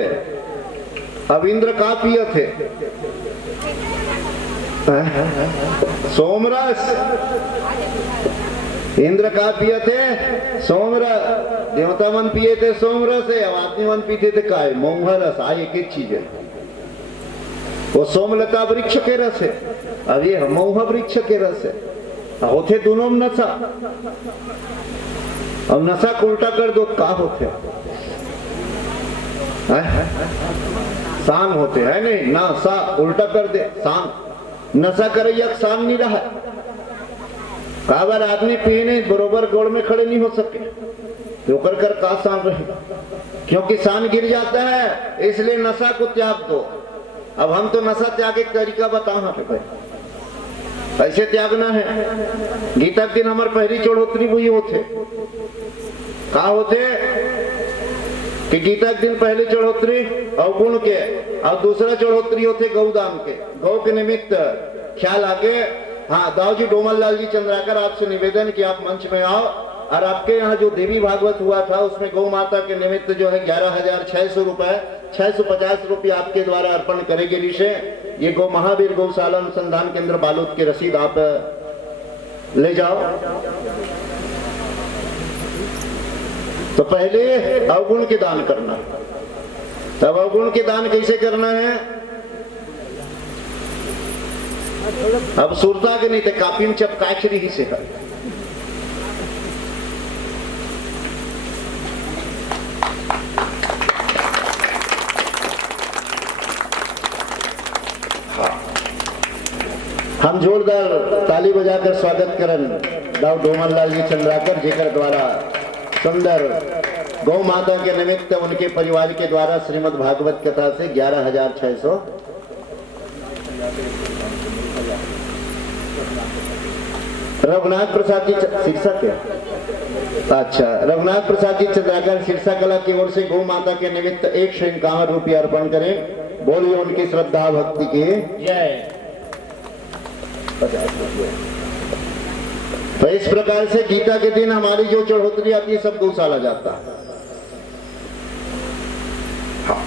अब इंद्र का पियत है सोमरस, इंद्र का पियत है सोमरस। देवता मन पिए थे सोमरस है, अब आदमी मन पीते थे काय मोहरस। आ एक एक चीज है, वो सोमलता वृक्ष के रस है, अब ये मोह वृक्ष के रस है। होते दोनों में नशा, अब नशा को उल्टा कर दो का होते शान होते है नहीं ना, सा उल्टा कर दे शान। नशा करे या शान नहीं रहा। काबर आदमी पीने बरोबर गोड़ में खड़े नहीं हो सके तो कर का शान रहे, क्योंकि शान गिर जाता है, इसलिए नशा को त्याग दो। अब हम तो नशा त्याग एक तरीका बताओ पे ऐसे त्यागना है। गीता के दिन हमारे पहली चढ़ोतरी वही होते का होते कि गीता के दिन पहले चढ़ोतरी अवगुण के और दूसरा चढ़ोतरी होते गौदान के, गौ के निमित्त ख्याल आके। हाँ दाऊ जी डोमल लाल जी चंद्राकर आपसे निवेदन कि आप मंच में आओ और आपके यहाँ जो देवी भागवत हुआ था उसमें गौ माता के निमित्त जो है 11,600 रुपए 650 रुपये आपके द्वारा अर्पण करेंगे विषय। ये गौ महावीर गौशाला अनुसंधान केंद्र बालोद की रसीद आप ले जाओ। तो पहले अवगुण के दान करना, तब अवगुण के दान कैसे करना है। अब सुरता के नहीं थे कापिन चपकाछरी ही से कर। हम जोरदार ताली बजाकर स्वागत करन दाऊ डोमल लाल जी चंद्राकर जेकर द्वारा सुंदर गौ माता के निमित्त उनके परिवार के द्वारा श्रीमद् भागवत कथा से 11,600 रघुनाथ प्रसाद जी शीर्षक है। अच्छा, रघुनाथ प्रसाद जी चंद्राकर शीर्षा कला की ओर से गौ माता के निमित्त 151 रुपये अर्पण करें। बोलिए उनकी श्रद्धा भक्ति की जय। तो इस प्रकार से गीता के दिन हमारी जो चढ़ोतरी आती है सब गौशाला जाता है। हाँ।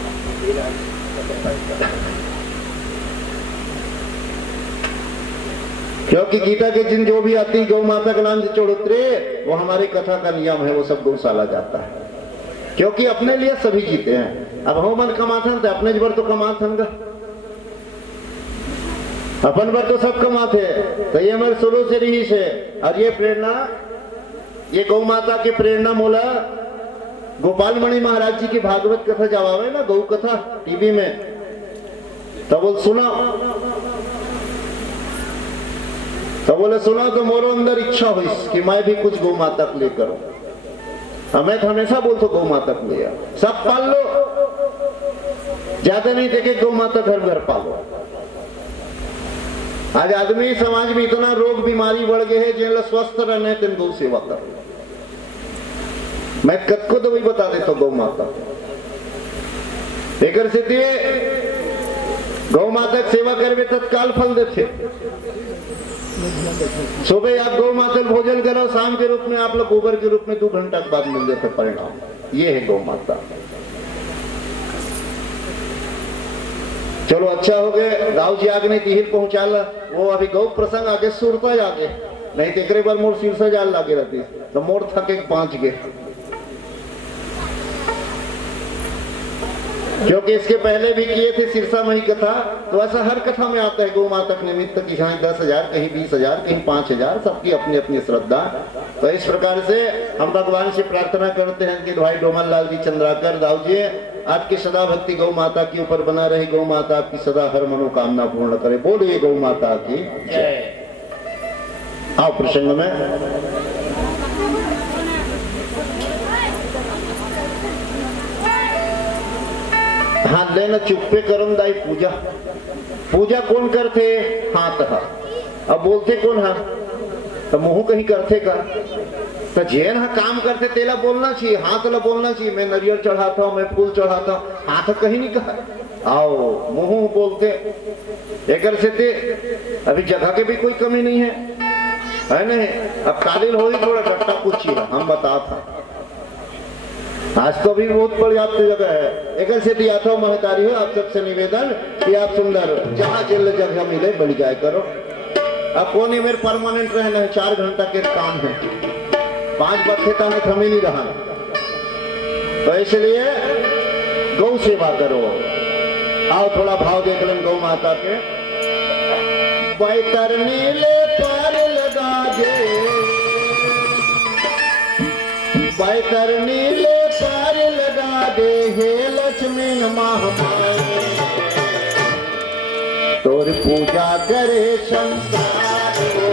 क्योंकि गीता के दिन जो भी आती गौ माता के नाम से चढ़ोतरी, वो हमारी कथा का नियम है, वो सब गौशाला जाता है। क्योंकि अपने लिए सभी जीते हैं। अब हम मन कमाथन तो अपने जबर तो कमाथन का अपन पर तो सब कमाते, तो ये हमारे शुरू से रही से। और ये प्रेरणा, ये गौ माता की प्रेरणा मूला गोपाल मणि महाराज जी की भागवत कथा जब आवे ना, गौ कथा टीवी में, तो बोल सुना, तो बोले सुना तो मोरो अंदर इच्छा हुई कि मैं भी कुछ गौ माता को लेकर हमें तो हमेशा बोलते गौ माता को लिया सब पाल लो, ज्यादा नहीं देखे गौ माता घर घर पालो। आज आदमी समाज में इतना रोग बीमारी बढ़ गए है, जिन स्वस्थ रहने तेन गौ सेवा करो। मैं कद को तो वही बता देता गौ माता लेकर से गौ माता की सेवा करवे तत्काल फल देते। सुबह आप गौ माता भोजन करो, शाम के रूप में आप लोग गोबर के रूप में 2 घंटा के बाद मिल देते परिणाम। ये है गौ माता। चलो अच्छा हो गए, दाऊ जी आगे नहीं तिहिर पहुंचा ला, वो अभी गौ प्रसंग आगे सुरता आगे, नहीं तो एक बार मोर शीर्षा जाल लागे रहती तो मोर थके 5 गए। क्योंकि इसके पहले भी किए थे सिरसा मही कथा, तो ऐसा हर कथा में आता है गौ माता के निमित्त की, कहीं 10,000 कहीं 20,000 कहीं 5,000, सबकी अपनी अपनी श्रद्धा। तो इस प्रकार से हम भगवान से प्रार्थना करते हैं कि भाई डोमन लाल जी चंद्राकर दाऊ जी आपकी सदा भक्ति गौ माता के ऊपर बना रही, गौ माता आपकी सदा हर मनोकामना पूर्ण करे। बोलिए गौ माता की जय। आओ प्रसंग में। हाथ लेना चुप्पे करम दाई पूजा। पूजा कौन करते? हाथ हा। अब बोलते कौन हा? तो मुंह कहीं करते का, तो जैन हा काम करते तेला बोलना चाहिए, हाथ ला बोलना चाहिए। मैं नरियल चढ़ाता हूँ, मैं फूल चढ़ाता हूँ, हाथ कहीं नहीं कहा। आओ मुंह बोलते एक से ते अभी जगह के भी कोई कमी नहीं है नहीं। अब कालिल हो ही थोड़ा डट्टा पूछिए, हम बता था आज तो भी बहुत पर्याप्त जगह है। एक से दिया था महतारी हो, आप सबसे निवेदन कि आप सुंदर जहाँ जल जगह मिले बढ़ जाए करो। अब कौन मेरे परमानेंट रहना है, 4 घंटा के काम है, 5 बच्चे में थमी नहीं रहा, तो इसलिए गौ सेवा करो। आओ थोड़ा भाव देख लें गौ माता के। बैतरनी ले पार लगा दे, बैतरनी ले पार लगा दे, हे लक्ष्मी महामाई तोर पूजा करे संसार को।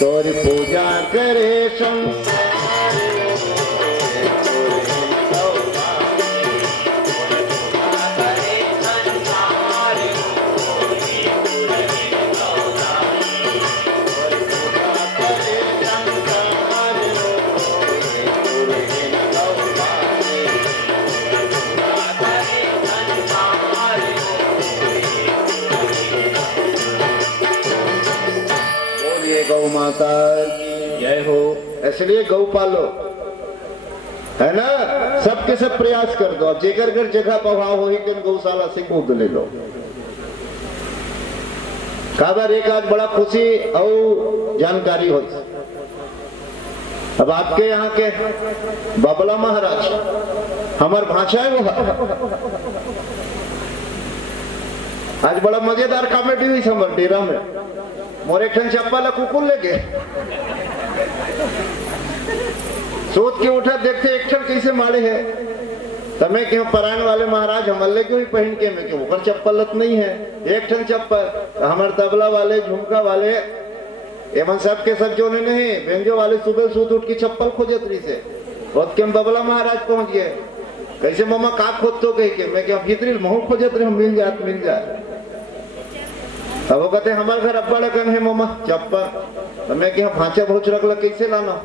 तोरी पूजा करे गौ माता जय हो। इसलिए गौ पालो, है ना, सबके सब प्रयास कर दो। अब जेकर घर जगह प्रभाव हो ही तो गौशाला से कूद ले लो। काबर एक आज बड़ा खुशी और जानकारी हो। अब आपके यहाँ के बबला महाराज हमार भाषा है वो। आज बड़ा मजेदार कॉमेडी हुई समर डेरा में। मोर एक चप्पल कुकुर लेके सोच के उठा, देखते एक ठन कैसे मारे है। तमें क्यों परायण वाले महाराज हमले क्यों पहन के में क्यों ऊपर चप्पलत नहीं है। एक ठन चप्पल हमारे तबला वाले, झुमका वाले, एवं सब के सब जो नहीं बेंजो वाले सुबह सूत उठ की चप्पल खोजत रही से और के बबला महाराज पहुंच गए। कैसे मामा का खोद तो कह के मैं क्या भीतरी महू खोजत रहे, मिल जाए। अब वो कहते हमारे घर अब्बा लगन है मामा चप्पल, तो मैं क्या भांचा भोज रखला कैसे लाना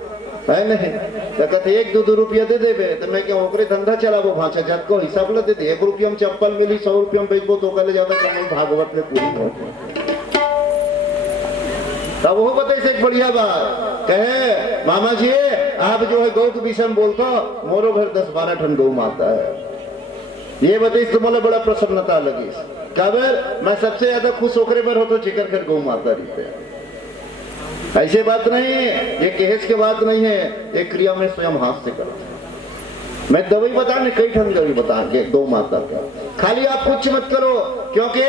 है नहीं। तो कहते 1-2 रुपया दे देवे, तो मैं क्या ओकरे धंधा चलाबो भांचा जत को हिसाब ले देते। 1 रुपया में चप्पल मिली, 100 रुपया में बेचबो तो कल ज्यादा कमाई भागवत में पूरी हो। तब वो बताइए से एक बढ़िया बात कहे, मामा जी आप जो है गौ के विषय में बोलता, मोरो घर 10-12 टन गौ माता है। ये बताइए तुम्हारा बड़ा प्रसन्नता लगी। काबर मैं सबसे ज्यादा खुश होकर बर हो तो जिक्र कर गौ माता रीते। ऐसे बात नहीं है, ये केस के बात नहीं है, एक क्रिया में स्वयं हाथ से करो। मैं दवाई बताने कई ठन दवाई बताएंगे गौ माता का, खाली आप कुछ मत करो। क्योंकि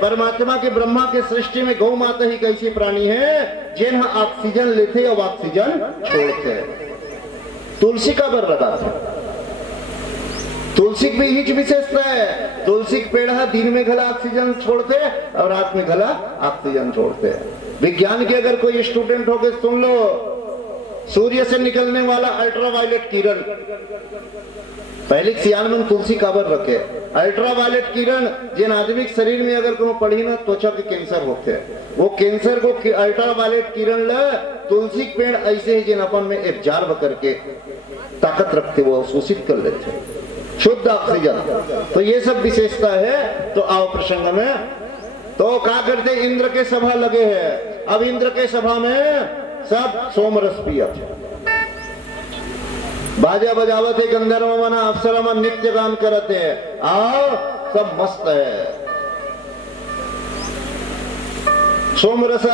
परमात्मा के ब्रह्मा के सृष्टि में गौ माता ही कैसी प्राणी है जिन ऑक्सीजन लेते और ऑक्सीजन छोड़ते। तुलसी का बर लगा था, तुलसी की भी विशेषता है। तुलसी पेड़ दिन में घला ऑक्सीजन छोड़ते और रात में घला ऑक्सीजन छोड़ते। विज्ञान के अगर कोई स्टूडेंट हो गए सुन लो, सूर्य से निकलने वाला अल्ट्रावायलेट किरण, पहले सियान में तुलसी काबर रखे। अल्ट्रावायलेट किरण जिन आदमी के शरीर में अगर को पड़ी ना त्वचा के कैंसर होते हैं, वो कैंसर को अल्ट्रावायलेट किरण ल तुलसी पेड़ ऐसे ही जिन अपन में एब्जॉर्ब करके ताकत रखते, वो शोषित कर लेते शुद्ध ऑक्सीजन। तो ये सब विशेषता है। तो आओ प्रसंग में, तो क्या करते, इंद्र के सभा लगे हैं। अब इंद्र के सभा में सब सोमरस पिया थे, बाजा बजावत है, गंधर्व मना अप्सरा मन नित्य गान करते हैं। आओ सब मस्त है। सोमरस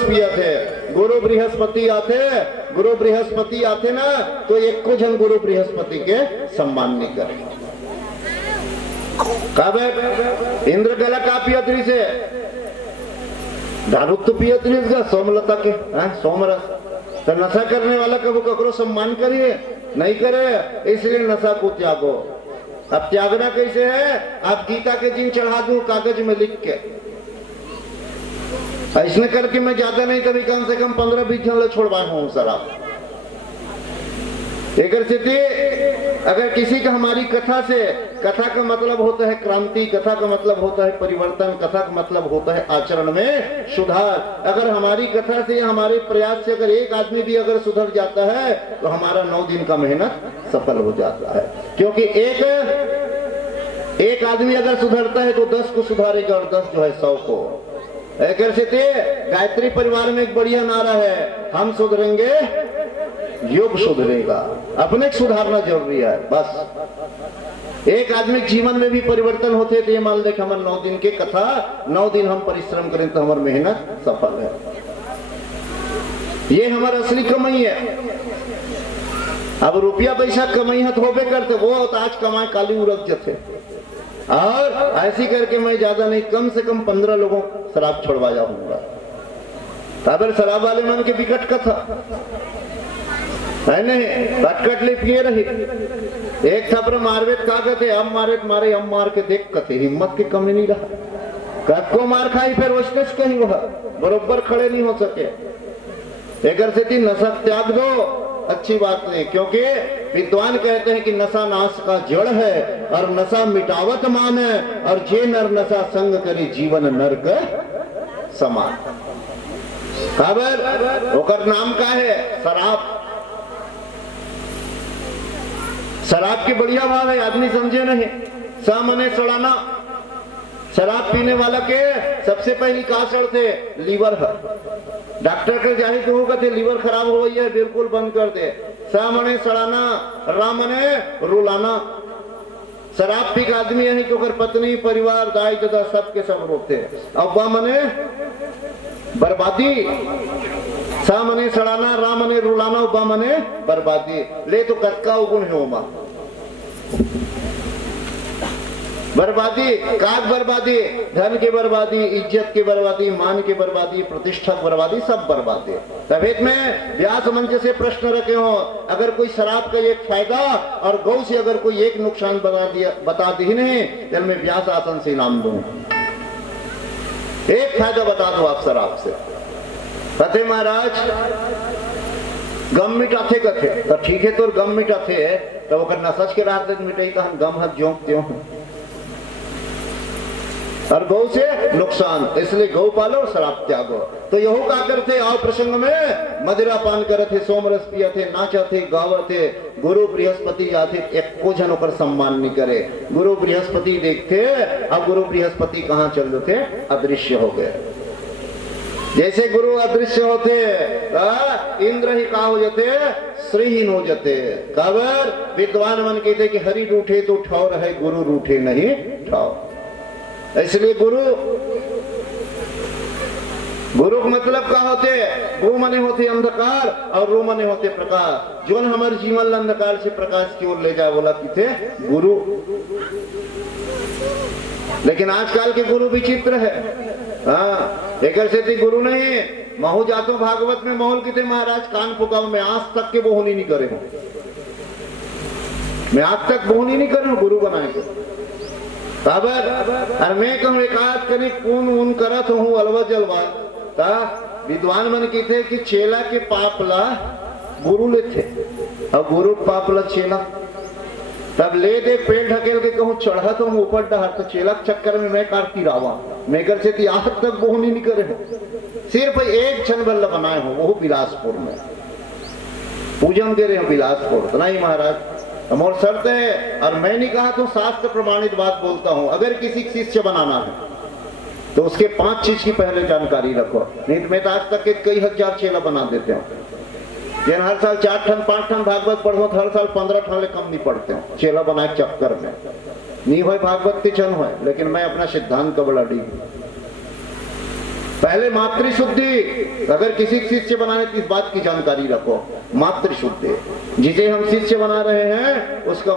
पिया थे। गुरु बृहस्पति आते ना तो एक को जन गुरु बृहस्पति के सम्मान नहीं करेगा। इंद्र गला का पियत्री से दारू तो पियत्री का सोमलता के सोमरस। तो नशा करने वाला कब ककरो सम्मान करिए नहीं करे, इसलिए नशा को त्यागो। अब त्यागना कैसे है, आप गीता के जिन चढ़ा दूं कागज में लिख के, ऐसने करके मैं ज्यादा नहीं कभी कम से कम 15-20 जन छोड़वाए हूं शराब। एक स्थिति अगर किसी का हमारी कथा से, कथा का मतलब होता है क्रांति, कथा का मतलब होता है परिवर्तन, कथा का मतलब होता है आचरण में सुधार। अगर हमारी कथा से, हमारे प्रयास से अगर एक आदमी भी अगर सुधर जाता है तो हमारा 9 दिन का मेहनत सफल हो जाता है। क्योंकि एक आदमी अगर सुधरता है तो 10 को सुधारेगा और 10 जो है 100 को। एक गायत्री परिवार में एक बढ़िया नारा है, हम सुधरेंगे युग सुधरेगा। अपने सुधारना जरूरी है। बस एक आदमी जीवन में भी परिवर्तन होते तो ये मान ले कि हमारे 9 दिन के कथा, 9 दिन हम परिश्रम करें तो हमारी मेहनत सफल है। ये हमारा असली कमाई है। अब रुपया पैसा कमाई है तो होबे करते, वो तो आज कमाए काली उरग जते। और ऐसी करके मैं ज्यादा नहीं, कम से कम 15 लोगों शराब छोड़वा जाऊंगा। काबर शराब वाले मन के विकट कथा है नहीं, कटकट ले पिए रही। एक थप्पड़ मारवे का कहते हम मारे मारे, हम मार के देख कथे हिम्मत की कमी नहीं रहा। कको मार खाई फिर वस्तुश कहीं वह बरोबर खड़े नहीं हो सके। एक से नशा त्याग दो, अच्छी बात नहीं, क्योंकि विद्वान कहते हैं कि नशा नाश का जड़ है और नशा मिटावत मान है, और जे नर नशा संग करी जीवन नरक समान। खबर ओकर नाम का है शराब। शराब की बढ़िया भाव है, आदमी समझे नहीं। सामने सड़ाना, शराब पीने वाला के सबसे पहली का सड़ते लीवर है। डॉक्टर के जाहि तो होगा थे लीवर खराब हो गई है, बिल्कुल बंद कर दे। सामने सड़ाना, रामने रुलाना। शराब पी का आदमी है तो कर पत्नी परिवार दाई दादा सबके सब रोते। अब्बा मने बर्बादी, सामने सड़ाना, रामने रुलाना, अब्बा मने बर्बादी। ले तो कक्का उगुण है ओमा बर्बादी, काग बर्बादी, धन की बर्बादी, इज्जत की बर्बादी, मान की बर्बादी, प्रतिष्ठा की बर्बादी, सब बर्बादी। तबीयत में व्यास मंच से प्रश्न रखे हो, अगर कोई शराब का एक फायदा और गौ से अगर कोई एक नुकसान बता दी नहीं, तो मैं व्यास आसन से इनाम दूं। एक फायदा बता दो आप शराब से। कथे महाराज गम मिटाथे कथे, तो ठीक है तो गम मिटाथे तो नशा के रात मिटाई तो हम गम हाथ जोंकते हो और गौ से नुकसान, इसलिए गौ पालो और शराब त्यागो। तो यहू का करते आओ प्रसंग में मदिरा पान करे थे, सोमरस पिया थे, नाचा थे, गावा थे। गुरु बृहस्पति आते, एक को जन पर सम्मान नहीं करे। गुरु बृहस्पति देखते, अब गुरु बृहस्पति कहाँ चल रहे थे, अदृश्य हो गए। जैसे गुरु अदृश्य होते इंद्र ही कहा हो जाते, श्रीहीन हो जाते। काबर विद्वान मन कहते कि हरि रूठे तो ठौर है, गुरु रूठे नहीं ठौर। इसलिए गुरु का मतलब क्या होते, गु मने होते अंधकार और रू मने होते प्रकाश। जो हमारे जीवन अंधकार से प्रकाश की ओर ले जाए बोला कि थे गुरु। लेकिन आजकल के गुरु विचित्र है। हाँ, एक से गुरु नहीं, महू जातो भागवत में माहौल की थे महाराज कान फुकाओ, मैं आज तक के बोहनी नहीं करे हूं, मैं आज तक बोहनी नहीं करे हूं गुरु बनाए के। और मैं कहूँ एक आध करी कौन उन करत हूँ अलवा जलवा। विद्वान मन की थे कि चेला के पापला गुरु ले थे और गुरु पापला चेला। तब ले दे पेड़ ढकेल के कहूँ चढ़ा तो हूँ ऊपर डहर, तो चेला चक्कर में मैं कार्ती रावा मैं कर से आज तक बोहनी नहीं करे हूँ। सिर्फ एक क्षण बल्ला बनाए हूँ, वो बिलासपुर में पूजन दे रहे हैं बिलासपुर। नहीं महाराज मोर शर्त है, और मैं नहीं कहा तो शास्त्र प्रमाणित बात बोलता हूं, अगर किसी शिष्य बनाना है तो उसके 5 चीज की पहले जानकारी रखो। नहीं तो मैं तो आज तक के कई हजार चेला बना देते हूँ। जिन हर साल 4 ठन 5 ठन भागवत पढ़ो तो हर साल 15 ठन ले कम नहीं पढ़ते हो चेला बनाए चक्कर में। नहीं हो भागवत के चन हो, लेकिन मैं अपना सिद्धांत का बड़ा डी। पहले मातृशुद्धि, अगर किसी शिष्य बनाने की इस बात की जानकारी रखो। मातृशुद्धि, जिसे हम शिष्य बना रहे हैं उसका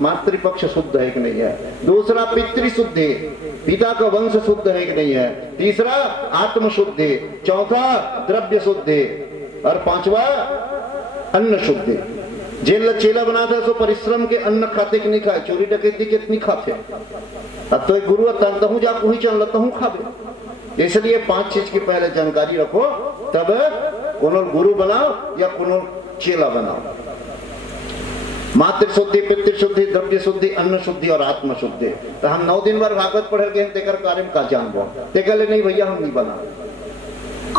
मातृपक्ष शुद्ध है कि नहीं है। दूसरा पितृशुद्धि, पिता का वंश शुद्ध है कि नहीं है। तीसरा आत्मशुद्धि, चौथा द्रव्य शुद्धि, और 5वां अन्न शुद्धि। जेल चेला बना था सो परिश्रम के अन्न खाते कि नहीं खाए, चोरी डकैती कितनी खाते। अब तो एक गुरु अत्यंत हूँ जा ही चल लेता हूँ खावे। इसलिए 5 चीज की पहले जानकारी रखो, तब कोनो गुरु बनाओ या कोनो चेला बनाओ। मातृशुद्धि, पितृशुद्धि, द्रव्य शुद्धि, अन्न शुद्धि और आत्म शुद्धि। तो हम 9 दिन बार भागवत पढ़ गए तेकर कार्य का जानबो, तेकर नहीं भैया हम नहीं बना।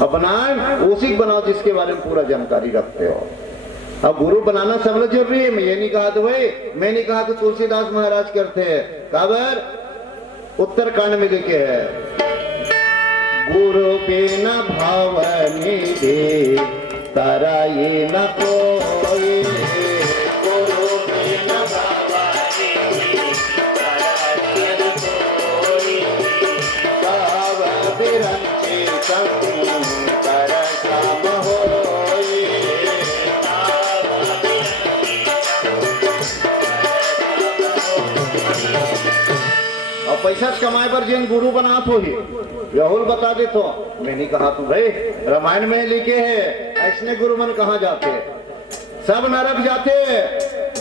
बनाए उसी बनाओ जिसके बारे में पूरा जानकारी रखते हो। अब गुरु बनाना सब लोग जरूरी है। मैं ये नहीं कहा तो भाई, मैं नहीं कहा तो तुलसीदास महाराज करते हैं। काबर उत्तरकांड में लिखे है, गुरु के न भावनी दे तारा ये न कोई, गुरु के न भावनी दे तारा ये न कोई, भाव बिरंचे संग कर काम होई, भाव बिरंचे और पैसा कमाए पर जिन गुरु बना तो ही राहुल बता दे तो मैंने कहा तो भाई रामायण में लिखे है ऐसने गुरु मन कहाँ जाते सब नरक जाते।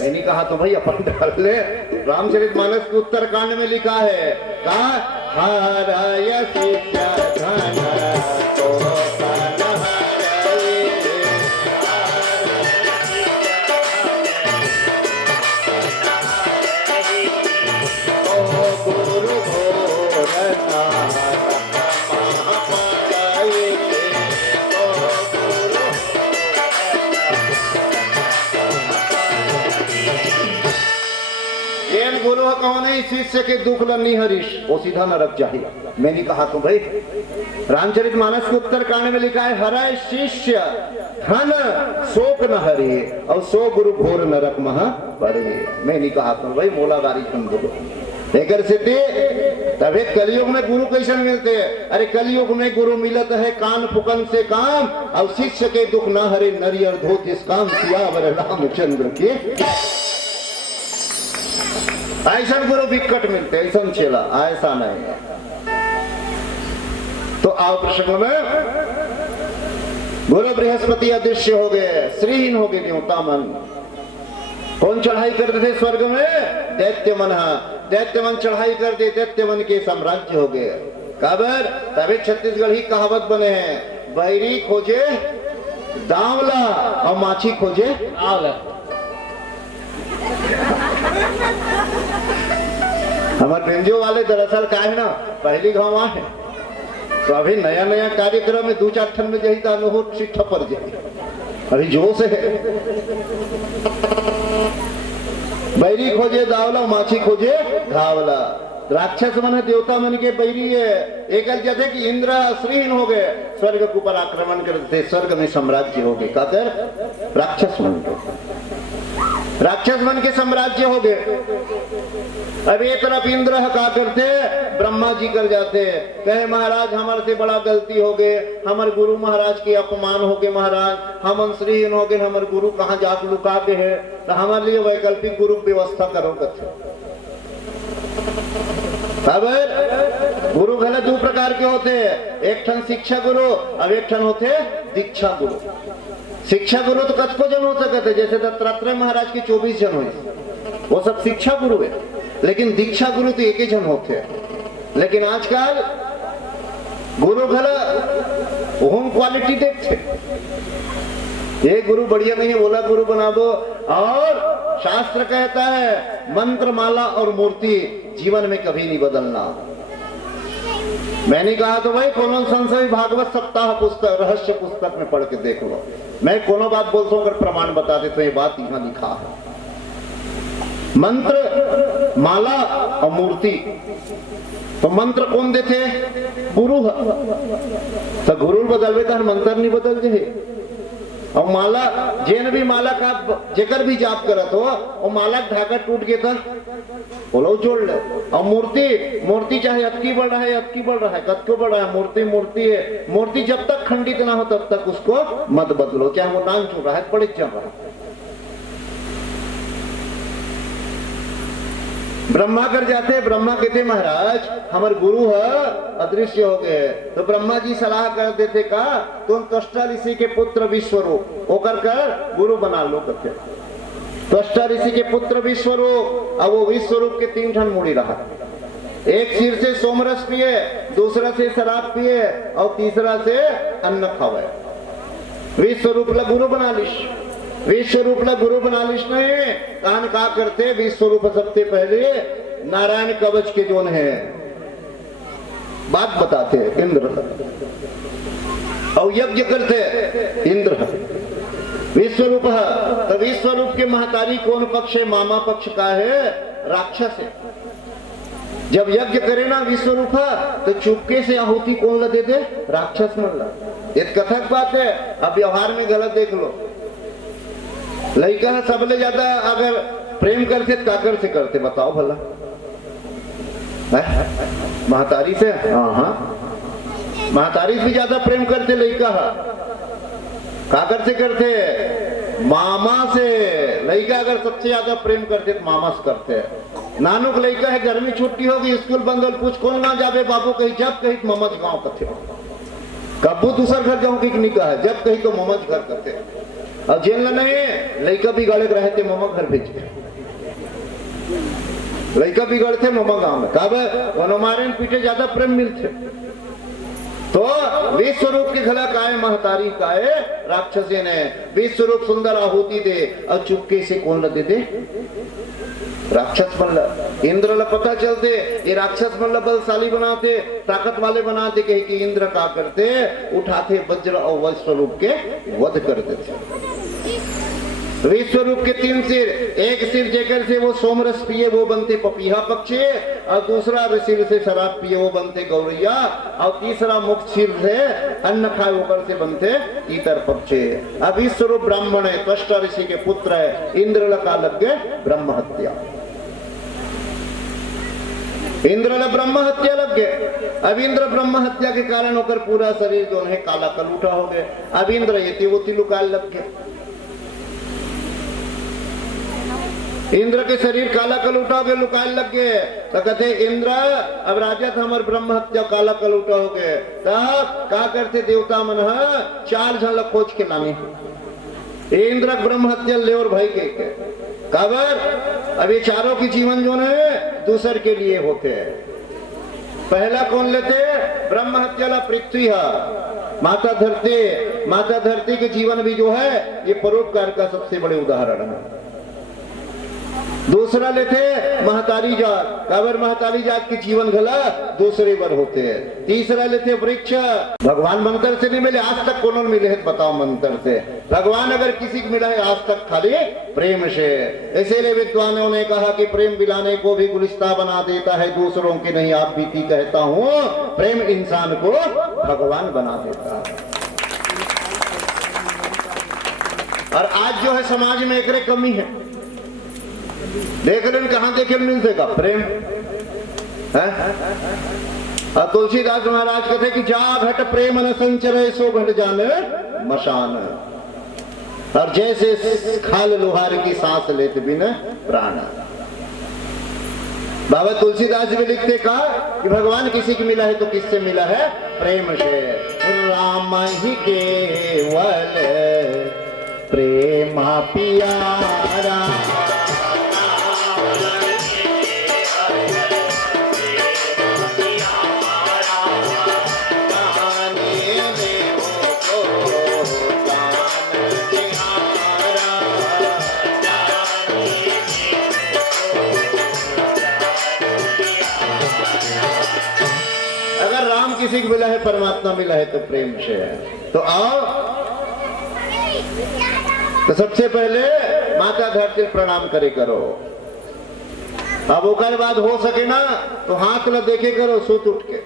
मैंने कहा तो भाई अपन डाल ले रामचरितमानस के उत्तरकांड में लिखा है कहा हरय शिष्य धन तो गुरु कौन है शिष्य के दुख लन्नी हरीश वो सीधा नरक जाएगा। मैंने कहा तो भाई रामचरितमानस के उत्तरकांड में लिखा है हरय शिष्य धन शोक न हरे और सो गुरु घोर नरक महा पड़े। मैंने कहा तो भाई मोलागारी सुन दो लेकर से तभी कलयुग में गुरु कैसे मिलते हैं। अरे कलयुग में गुरु मिलत है कान फुकन से काम और शिष्य के दुख न हरे नरियर धोत इस काम सियावर रामचंद्र के। ऐसा गुरु विकट मिलते ऐसा चेला ऐसा नहीं। तो आओ प्रसंग में गुरु बृहस्पति अदृश्य हो गए श्रीहीन हो गए देवता मन। कौन चढ़ाई करते थे स्वर्ग में दैत्य मन। दैत्य मन चढ़ाई कर दे दैत्य मन के साम्राज्य हो गए। काबर तभी छत्तीसगढ़ ही कहावत बने हैं बैरी खोजे दावला और माछी खोजे आवला। हमारे बेंजो वाले दरअसल का है ना पहली गांव है तो अभी नया नया कार्यक्रम में 2-4 ठन में जही अनुभव शिक्षा पर जाए अभी जोश है। बैरी खोजे दावला माछी खोजे धावला। राक्षस मन है देवता मन के बैरी है। एक जैसे कि इंद्र श्रीहीन हो गए स्वर्ग के ऊपर आक्रमण करते स्वर्ग में साम्राज्य हो गए काकर राक्षस मन के साम्राज्य हो गए। अब एक तरफ इंद्र का करते ब्रह्मा जी कर जाते कहे महाराज हमारे से बड़ा गलती हो गए हमारे गुरु महाराज के अपमान हो गए महाराज हम श्रीहीन हो गए हमारे गुरु कहाँ जाके लुका के है तो हमारे लिए वैकल्पिक गुरु व्यवस्था करो कथे। अब गुरु भले 2 प्रकार के होते एक ठन शिक्षा गुरु और एक ठन होते दीक्षा गुरु। शिक्षा गुरु तो कत को जन हो सकते जैसे दत्तात्रेय महाराज के 24 जन हुए वो सब शिक्षा गुरु है लेकिन दीक्षा गुरु तो एक ही जन होते हैं। लेकिन आजकल गुरु भला होम क्वालिटी देखते ये गुरु बढ़िया नहीं है बोला गुरु बना दो। और शास्त्र कहता है मंत्र माला और मूर्ति जीवन में कभी नहीं बदलना। मैंने कहा तो भाई कोनो संशय भागवत सप्ताह पुस्तक रहस्य पुस्तक में पढ़ के देख लो। मैं कोनो बात बोलता हूँ अगर प्रमाण बता दे तो ये बात यहाँ लिखा है। मंत्र माला और मूर्ति तो मंत्र कौन देते गुरु तो गुरु बदलवे तो मंत्र नहीं बदल जे। और माला जेन भी माला का जेकर भी जाप करत हो और माला धागा टूट गए था बोलो जोड़ ले। और मूर्ति चाहे अतकी बढ़ रहा है अतकी बढ़ रहा है कत क्यों बढ़ रहा है मूर्ति है। मूर्ति जब तक खंडित ना हो तब तक उसको मत बदलो चाहे वो नाम छूट रहा है पड़े चल रहा है। ब्रह्मा कर जाते ब्रह्मा कहते महाराज हमारे गुरु है अदृश्य हो गए तो ब्रह्मा जी सलाह कर देते का तुम त्वष्टा ऋषि के पुत्र विश्वरूप होकर कर गुरु बना लो करते। त्वष्टा ऋषि के पुत्र विश्वरूप अब वो विश्वरूप के 3 ठन मुड़ी रहा एक सिर से सोमरस पिए दूसरा से शराब पिए और तीसरा से अन्न खावे। विश्वरूप ला गुरु बना लिश विश्वरूप ला गुरु बना लिश ने कान का करते विश्वरूप सबसे पहले नारायण कवच के जोन है बात बताते इंद्र और यज्ञ करते इंद्र विश्वरूप है। तो विश्वरूप के महतारी कौन पक्ष है मामा पक्ष का है राक्षस है। जब यज्ञ करे ना विश्वरूप तो चुपके से आहुति कौन ला दे दे राक्षस मन ला। एक कथक बात है अब व्यवहार में गलत देख लो लड़का सबले ज्यादा अगर प्रेम करते काकर से करते बताओ भला महतारी से। हाँ महतारी से भी ज्यादा प्रेम करते लड़का काकर से करते मामा से। लड़का अगर सबसे ज्यादा प्रेम करते तो मामा से करते नानुक लड़का है, गर्मी छुट्टी होगी, स्कूल बंद हो, पूछ कौन ना जावे बाबू, कहीं जब कहीं ममज गांव कथे, कब्बू दूसर घर जाऊं कि नहीं कहा, जब कहीं तो ममज घर कथे। अब जेल नहीं लड़का भी गड़े रहे थे ममा घर भेज के, लड़का भी गढ़ थे ममा गांव में, कब मारे पीछे ज्यादा प्रेम मिलते। तो विश्व रूप की खला काए महतारी काए राक्षसी ने, विश्व रूप सुंदर आहुति दे और चुपके से कौन दे दे, राक्षस मल्ल। इंद्र ला पता चलते ये राक्षस मल्ल बलशाली बनाते, ताकत वाले बनाते, कहीं कि इंद्र का करते, उठाते वज्र और विश्व रूप के वध करते थे। विश्व रूप के 3 सिर, एक सिर जेकर से वो सोमरस पिए वो बनते पपीहा पक्षी, और दूसरा सिर से शराब पिए वो बनते गौरैया, और तीसरा मुख सिर से अन्न खाए ऊपर से बनते तीतर पक्षी। अब विश्व रूप ब्राह्मण है, त्वष्टा ऋषि के पुत्र है, इंद्र लगा लग गए ब्रह्म हत्या, इंद्र ने ब्रह्म हत्या लग गए। अब इंद्र ब्रह्म हत्या के कारण होकर पूरा शरीर जो है काला कलूटा हो गए। अब इंद्र ये वो तिलुकाल लग गए, इंद्र के शरीर काला कलूटा हो गए, लुकाल लग गए। तो कहते इंद्र अब राजा था हमारे ब्रह्म हत्या काला कलूटा हो गए, तब क्या करते देवता मन 4 झल खोज के लाने, इंद्र ब्रह्म हत्या ले और भाई के काबर। अब ये चारों की जीवन जो है दूसर के लिए होते हैं। पहला कौन लेते, ब्रह्म हत्या ला पृथ्वी है, माता धरती के जीवन भी जो है ये परोपकार का सबसे बड़े उदाहरण है। दूसरा लेते महतारी जात, काबर महतारी जात की जीवन गला दूसरे बार होते हैं। तीसरा लेते वृक्ष, भगवान मंत्र से नहीं मिले आज तक, कौन मिले है बताओ मंत्र से, भगवान अगर किसी को मिला है आज तक खाली प्रेम से। इसीलिए विद्वानों ने कहा कि प्रेम बिलाने को भी गुलिस्ता बना देता है, दूसरों की नहीं आप बीती कहता हूँ, प्रेम इंसान को भगवान बना देता है। और आज जो है समाज में एक कमी है, देख लें कहां देखे मिलते का प्रेम है। और तुलसीदास महाराज कहते कि जा घट प्रेम न संचरे सो घट जाने मशान, और जैसे खाल लोहार की सांस लेते बिना प्राण। बाबा तुलसीदास भी लिखते कहा कि भगवान किसी की मिला है तो किससे मिला है, प्रेम से। राम ही केवल प्रेमा प्यारा, किसी को मिला है परमात्मा मिला है तो प्रेम से है। तो आओ, तो सबसे पहले माता धरती प्रणाम करे करो। अब ओकर बाद हो सके ना तो हाथ ला देखे करो सुत उठ के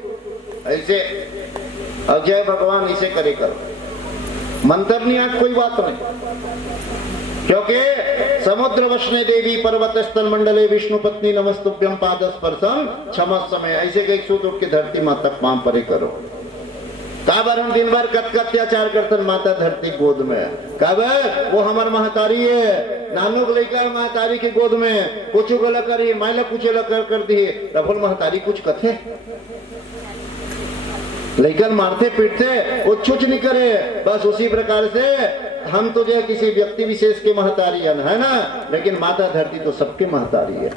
ऐसे, और जय भगवान इसे करे करो। मंत्र नहीं आज कोई बात नहीं, क्योंकि समुद्र वष्णे देवी पर्वत स्थल मंडले विष्णु पत्नी नमस्तुभ्यम पाद स्पर्शम क्षमा समय, ऐसे कई सूत उठ के धरती माता पांव परे करो। काबर हम दिन भर कत अत्याचार करते माता धरती गोद में, काबर वो हमार महतारी है, नानू को लेकर महतारी की गोद में कुछ गला करी माइला कुछ कर दिए, रफल महतारी कुछ कथे लेकर मारते पीटते वो छुच नहीं करे। बस उसी प्रकार से हम तो जो किसी व्यक्ति विशेष के महतारी है ना, लेकिन माता धरती तो सबके महतारी है।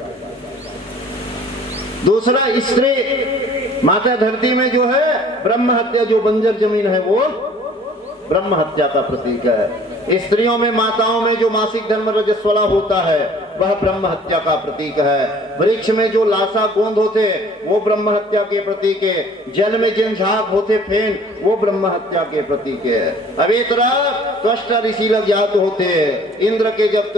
दूसरा स्त्री माता धरती में जो है ब्रह्म हत्या, जो बंजर जमीन है वो ब्रह्म हत्या का प्रतीक है। स्त्रियों में माताओं में जो मासिक धर्म रजस्वला होता है वह ब्रह्म हत्या का प्रतीक है। वृक्ष में जो लाशा गोंद होते वो ब्रह्म हत्या के प्रतीक है। जल में जिन झाग होते फेन वो ब्रह्म हत्या के प्रतीक है। अब एक तरफ त्वष्टा ऋषि लग जात होते, इंद्र के जब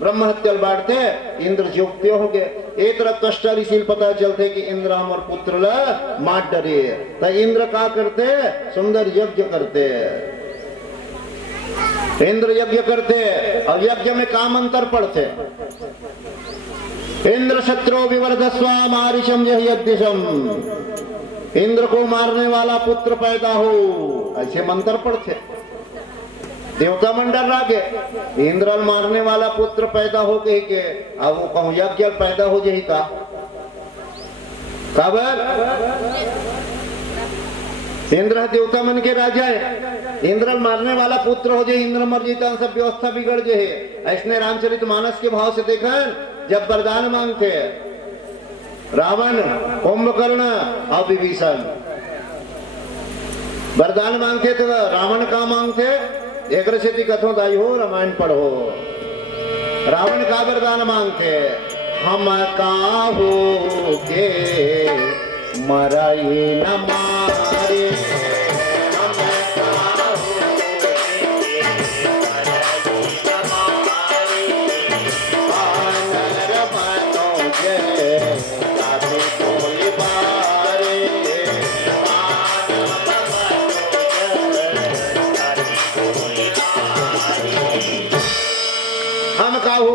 ब्रह्म हत्या बांटते इंद्र जोगते हो गए। एक तरफ त्वष्टा ऋषि पता चलते कि इंद्र हमर पुत्र ला मार डरे, तो इंद्र का करते सुंदर यज्ञ करते, इंद्र यज्ञ करते। और यज्ञ में काम अंतर पढ़ते, इंद्र शत्रु विवर्धस्व मारिशम यज्ञशम, इंद्र को मारने वाला पुत्र पैदा हो, ऐसे मंत्र पढ़ते। देवता मंडल रागे इंद्र मारने वाला पुत्र पैदा हो गई के अब वो कहूं यज्ञ पैदा हो जाही का खबर इंद्र देवता मन के राजा है, इंद्र मारने वाला पुत्र हो जाए, इंद्र मर जीता सब व्यवस्था बिगड़ जाए। ऐसने रामचरित मानस के भाव से देखा जब वरदान मांगते रावण कुंभकर्ण और विभीषण वरदान मांगते तो रावण का मांगते एक रचती कथो दाई हो रामायण पढ़ो। रावण का वरदान मांगते हम काहू के मरई न मारे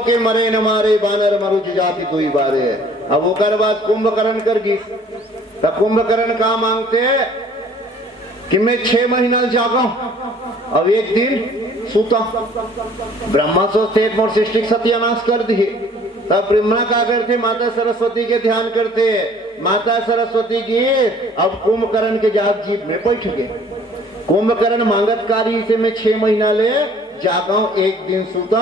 के मरे न मारे बानर मरुज जाति दुई बारे। अब वो कर बात कुंभकर्ण कर गई तो कुंभकर्ण का मांगते कि मैं 6 महीना जागा अब एक दिन सूता। ब्रह्मा सोचते मोर सृष्टि सत्यानाश कर दिए। तब ब्रह्मा का करते माता सरस्वती के ध्यान करते, माता सरस्वती की अब कुंभकर्ण के जात जीप में बैठ गए। कुंभकर्ण मांगत कार्य से मैं 6 महीना ले जागाऊं एक दिन सूता।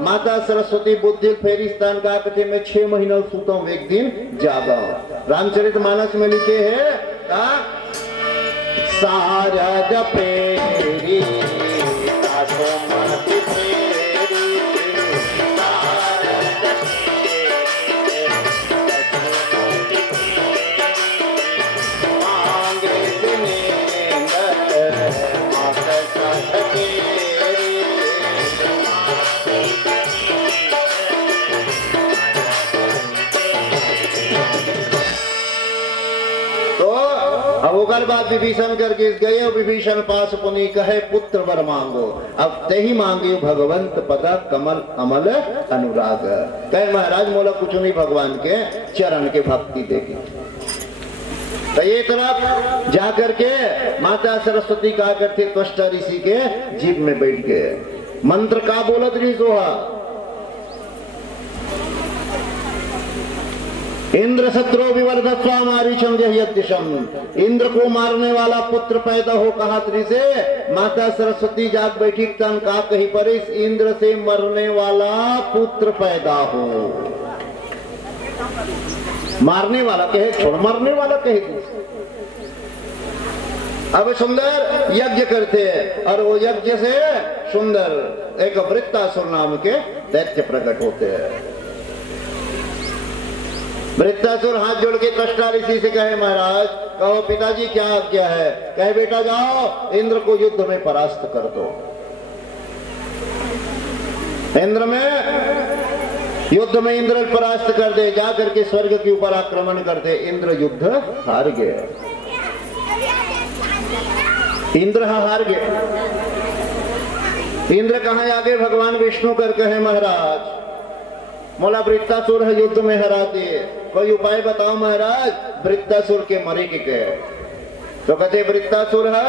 माता सरस्वती बुद्धि फेरी स्थान का कहते मैं 6 महीना सूता हूं एक दिन जागाऊं। रामचरित मानस में लिखे है सारद फेरी बात विभीषण करके गए। विभीषण पास पुनि कहे पुत्र वर मांगो। अब ते ही मांगे भगवंत पदा कमल अमल अनुराग। कहे महाराज मोला कुछ नहीं भगवान के चरण के भक्ति देगी। तो ये तरफ जाकर के माता सरस्वती का करते त्वष्टा ऋषि के जीभ में बैठ गए। मंत्र का बोलत रही सोहा इंद्र शत्रु विवर्धस्वा मारीचम जह्यतिशम। इंद्र को मारने वाला पुत्र पैदा हो कहा त्रि से माता सरस्वती जाग बैठी तन का कहीं पर इस इंद्र से मरने वाला पुत्र पैदा हो। मारने वाला कहे छोड़ मरने वाला कहे। अब सुंदर यज्ञ करते और वो यज्ञ से सुंदर एक वृत्तासुर नाम के दैत्य प्रकट होते हैं। वृत्तासुर हाथ जोड़ के त्वष्टा ऋषि से कहे महाराज कहो पिताजी क्या आज्ञा है। कहे बेटा जाओ इंद्र को युद्ध में परास्त कर दो। इंद्र में युद्ध में इंद्र परास्त कर दे। जा करके स्वर्ग के ऊपर आक्रमण करते। इंद्र युद्ध हार गए। इंद्र हार गए। इंद्र कहा आगे भगवान विष्णु कर कहे महाराज मोला वृत्तासुर है युद्ध में हरा दिए, कोई उपाय बताओ महाराज। वृत्तासुर के मरे के कहे तो कहते वृत्तासुर है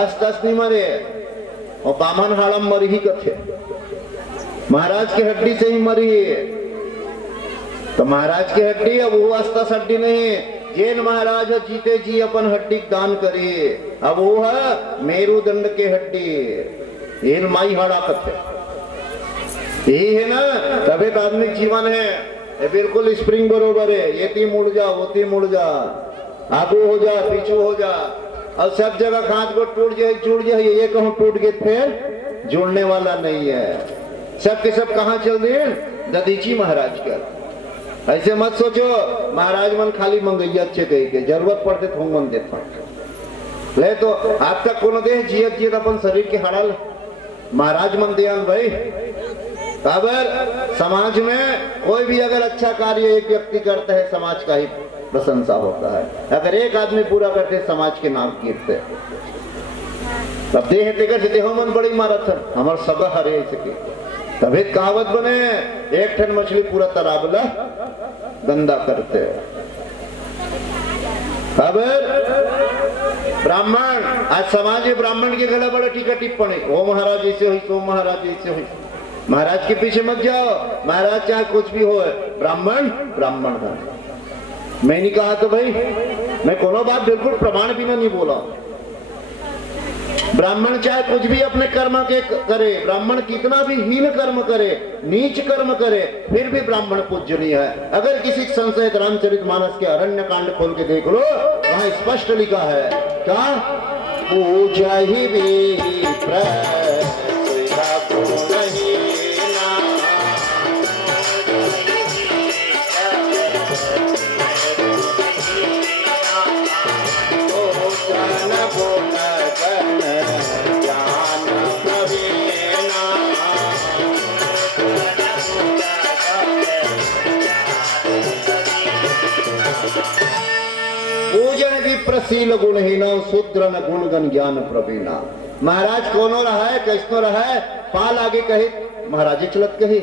अस्तस नहीं मरे और बामन हाड़म मरी ही कथे महाराज की हड्डी से ही मरी। तो महाराज की हड्डी अब वो अस्तस हड्डी नहीं। जैन महाराज जीते जी अपन हड्डी दान करे। अब वो है मेरुदंड के हड्डी इन माई हाड़ा कथे यही है ना। तभी आधुनिक जीवन है ये बिल्कुल स्प्रिंग बरोबर है। ये ती मुड़ जा वो ती मुड़ जा आगू हो जा पीछू हो जा और सब जगह खांच को टूट जाए जुड़ जाए। ये कहूं टूट गए फिर जुड़ने वाला नहीं है। सब के सब कहाँ चल दिए ददीची महाराज का। ऐसे मत सोचो महाराज मन खाली मंगैया अच्छे कही के जरूरत पड़ते तो मन देता ले तो आज तक कोनो दे जियत जियत अपन शरीर के हड़ल महाराज मन ध्यान भाई। खबर समाज में कोई भी अगर अच्छा कार्य एक व्यक्ति करता है समाज का ही प्रशंसा होता है। अगर एक आदमी पूरा करते समाज के नाम कीर्ते तब देह तेकर देहो मन बड़ी मारथन हमार सगा हरे सके। तभी कहावत बने एक ठन मछली पूरा तरावला गंदा करते। खबर ब्राह्मण आज समाज में ब्राह्मण के गला बड़ा टीका टिप्पणी, ओ महाराज ऐसे हुई, तो महाराज ऐसे हुई। महाराज के पीछे मत जाओ, महाराज चाहे कुछ भी हो, ब्राह्मण ब्राह्मण है। मैं नहीं कहा तो भाई, मैं कोनो बात बिल्कुल प्रमाण भी नहीं बोला। ब्राह्मण चाहे कुछ भी अपने कर्म के करे, ब्राह्मण कितना भी हीन कर्म करे, नीच कर्म करे, फिर भी ब्राह्मण पूज्यनीय है। अगर किसी संशय रामचरितमानस के अरण्य कांड खोल के देख लो, वहां स्पष्ट लिखा है क्या, पूजा ही भी प्रशील गुणहीन शूद्र न गुणगन ज्ञान प्रवीणा। महाराज कोनो रहा है, कैसनो रहा है, पाल आगे कहे महाराज चलत कहे।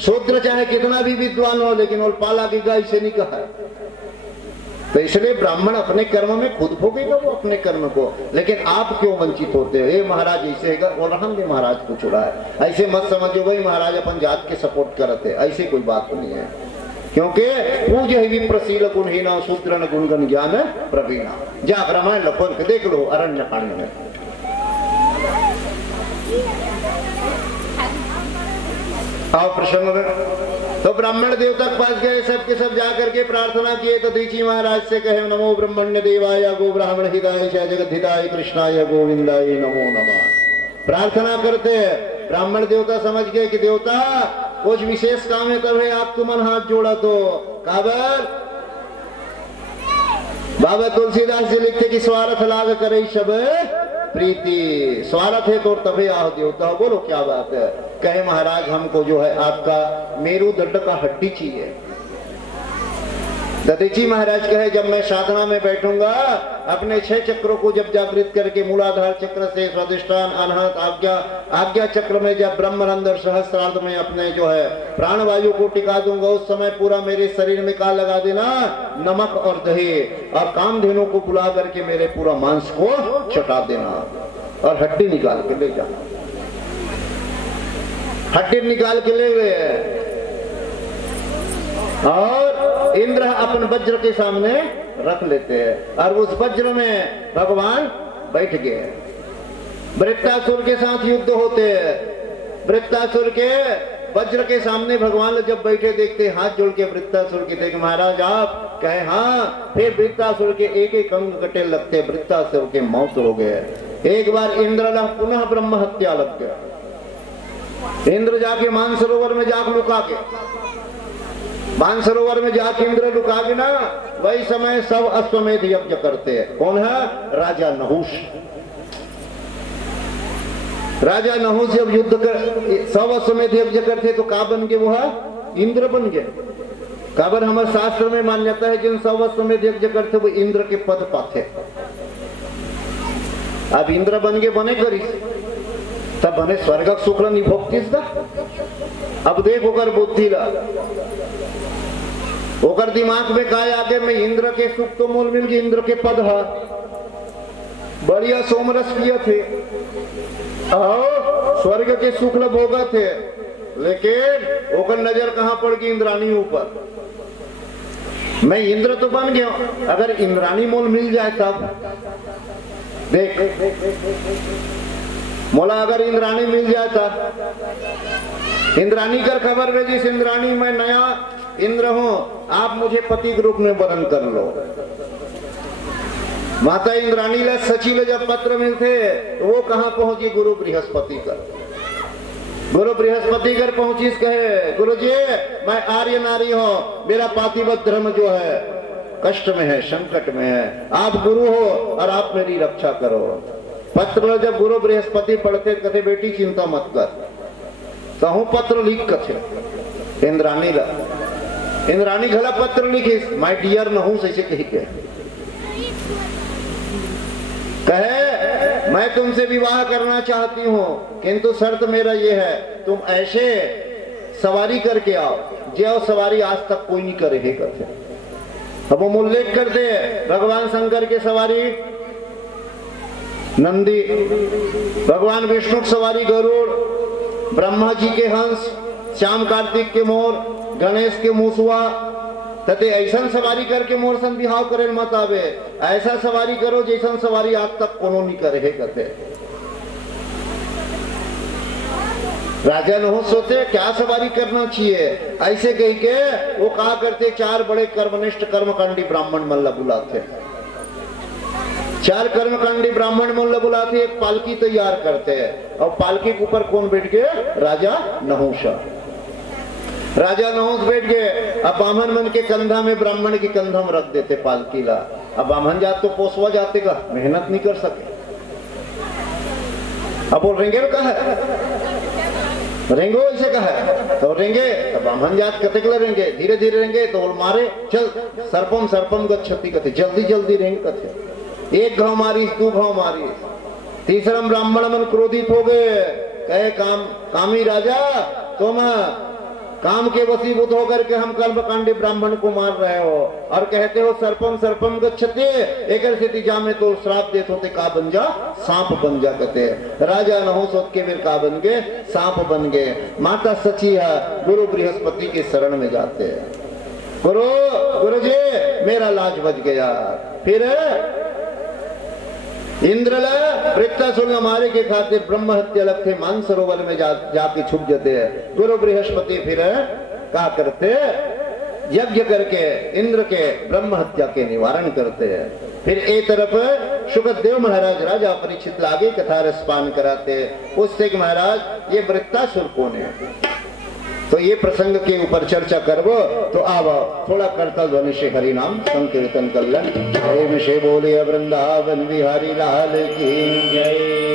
शूद्र चाहे कितना भी विद्वान हो, लेकिन वो पाल आगे का इसे नहीं कहा। तो इसलिए ब्राह्मण अपने कर्म में खुद भोगेगा वो अपने कर्म को, लेकिन आप क्यों वंचित होते हो? ये महाराज ऐसे है और हमने महाराज को चुरा है, ऐसे मत समझो भाई महाराज अपन जात के सपोर्ट करते, ऐसी कोई बात नहीं है। क्योंकि पूज ही विप्रशील गुणहीना शूद्र न गुणगन ज्ञान प्रवीणा। जा रामायण खोल के देख लो अरण्य कांड में। आओ प्रसंग में। तो ब्राह्मण देवता के पास गए, सबके सब जाकर के प्रार्थना किए। तो दीची महाराज से कहे, नमो ब्रह्मण्य देवाय गो ब्राह्मण हिताय जगत हिताय कृष्णाय गोविंदाय नमो नमः। प्रार्थना करते हैं। ब्राह्मण देवता समझ गए कि देवता कुछ विशेष काम है, तब आप तुमन हाथ जोड़ा। तो काबर बाबा तुलसीदास जी लिखते कि स्वार्थ लाग करे सब प्रीति। स्वार्थ है तो तभी आह देवता। बोलो क्या बात है? कहे महाराज हमको जो है आपका मेरुदंड का हड्डी चाहिए। दधीची महाराज कहे, जब मैं साधना में बैठूंगा, अपने 6 चक्रों को जब जागृत करके मूलाधार चक्र से स्वादिष्ठान अनाहत आज्ञा चक्र में जब ब्रह्मरंध्र सहस्त्रार्ध में अपने जो है प्राणवायु को टिका दूंगा, उस समय पूरा मेरे शरीर में का लगा देना नमक और दही, और कामधेनु को बुला करके मेरे पूरा मांस को चटा देना और हड्डी निकाल के ले जाना। हड्डी निकाल के ले गए और इंद्र अपन वज्र के सामने रख लेते हैं, और उस वज्र में भगवान बैठ गए। वृत्तासुर के साथ युद्ध होते हैं। वृत्तासुर के वज्र के सामने भगवान जब बैठे देखते, हाथ जोड़ के वृत्तासुर के देख, महाराज आप कहे हाँ। फिर वृत्तासुर के एक एक अंग कटे लगते, वृत्तासुर के मौत हो गए। एक बार इंद्र पुनः ब्रह्म हत्या लग गया। इंद्र जाके मानसरोवर में जाके लुका के, मानसरोवर में जाके इंद्र लुका के ना, वही समय सब अश्वमेध यज्ञ करते हैं। कौन है? राजा नहुष। राजा नहुष जब युद्ध कर सब अश्वमेध यज्ञ करते तो का बन गए? वो है इंद्र बन गए। काबर हमारे शास्त्र में मान्यता है जिन सब अश्वमेध यज्ञ करते वो इंद्र के पद पाते। अब इंद्र बन गए, बने करी तब बने स्वर्ग शुक्ल निभोक्तिस का। अब देख ओकर बुद्धि ला, ओकर दिमाग में काय आगे में इंद्र के सुख तो मूल मिल गए, इंद्र के पद है बढ़िया सोमरस पिए थे और स्वर्ग के शुक्ल भोगा थे, लेकिन ओकर नजर कहां पड़ गई? इंद्राणी ऊपर। मैं इंद्र तो बन गया, अगर इंद्राणी मोल मिल जाए तब देख मोला, अगर इंद्राणी मिल जाए तब। इंद्राणी कर खबर भेजी, इंद्राणी मैं नया इंद्र हूं, आप मुझे पति के रूप में वरण कर लो। माता इंद्राणी ला सचिव जब पत्र मिलते तो वो कहां पहुंची? गुरु बृहस्पति कर। गुरु बृहस्पति कर पहुंची, कहे गुरु जी मैं आर्य नारी हूं, मेरा पातिव्रत धर्म जो है कष्ट में है, संकट में है, आप गुरु हो और आप मेरी रक्षा करो। पत्र जब गुरु बृहस्पति पढ़ते कहते बेटी चिंता मत कर, कहूं पत्र लिख कथे इंद्राणी ला। इंद्राणी घला पत्र लिखिस, माय डियर नहुष ऐसे कही के कहे मैं तुमसे विवाह करना चाहती हूँ, किंतु शर्त मेरा ये है तुम ऐसे सवारी करके आओ जो सवारी आज तक कोई नहीं करे है करते। अब वो उल्लेख करते भगवान शंकर के सवारी नंदी, भगवान विष्णु की सवारी गरुड़, ब्रह्मा जी के हंस, श्याम कार्तिक के मोर, गणेश के मूसवा, तते ऐसा सवारी करके मोर सन बिहाव करे मत आवे। ऐसा सवारी करो जैसा सवारी आज तक कोनो नहीं करे कहते। राजा न हो सोचे क्या सवारी करना चाहिए, ऐसे कह के वो कहा करते 4 बड़े कर्मनिष्ठ कर्मकांडी ब्राह्मण मल्ला बुलाते। 4 कर्मकांडी ब्राह्मण मल्ला बुलाते, एक पालकी तैयार करते हैं और पालकी के ऊपर कौन बैठ गए? राजा नहुष। राजा नहुष बैठ गए। अब ब्राह्मण मन के कंधा में ब्राह्मण के कंधा में रख देते पालकी ला। अब ब्राह्मण जात तो पोसवा जाते का मेहनत नहीं कर सके। अब बोल रेंगे का है, रेंगो ऐसे का है तो रेंगे, तो ब्राह्मण जात कतकला रेंगे, धीरे धीरे रेंगे तो बोल मारे चल सर्पम सर्पम गच्छति कथे, जल्दी जल्दी रेंग कथे। 1 घाव मारी, 2 घाव मारी, तीसरा ब्राह्मण मन क्रोधित हो गए, कहे कामी राजा तुम काम के वसीभूत होकर के हम कर्मकांडी ब्राह्मण को मार रहे हो और कहते हो सर्पम सर्पम गच्छते, एक स्थिति जा में तो श्राप देते होते का बन जा, सांप बन जा कहते। राजा नहुष सोच के फिर का बन गए? सांप बन गए। माता सची है गुरु बृहस्पति के शरण में जाते हैं। गुरु जी मेरा लाज बच गया। फिर इंद्रला वृत्तासुर मारे के खातिर ब्रह्म हत्या लगते मानसरोवर में जाके छुप जाते हैं। गुरु बृहस्पति फिर क्या करते? यज्ञ करके इंद्र के ब्रह्म हत्या के निवारण करते हैं। फिर एक तरफ शुकदेव महाराज राजा परीक्षित लागे कथा रसपान कराते। उससे कि महाराज ये वृत्तासुर कौन है? तो ये प्रसंग के ऊपर चर्चा करबो तो आव थोड़ा करता ध्वनि से हरि नाम संकीर्तन कर लें। जय विषय बोलिए वृंदावन बिहारी लाल की जय।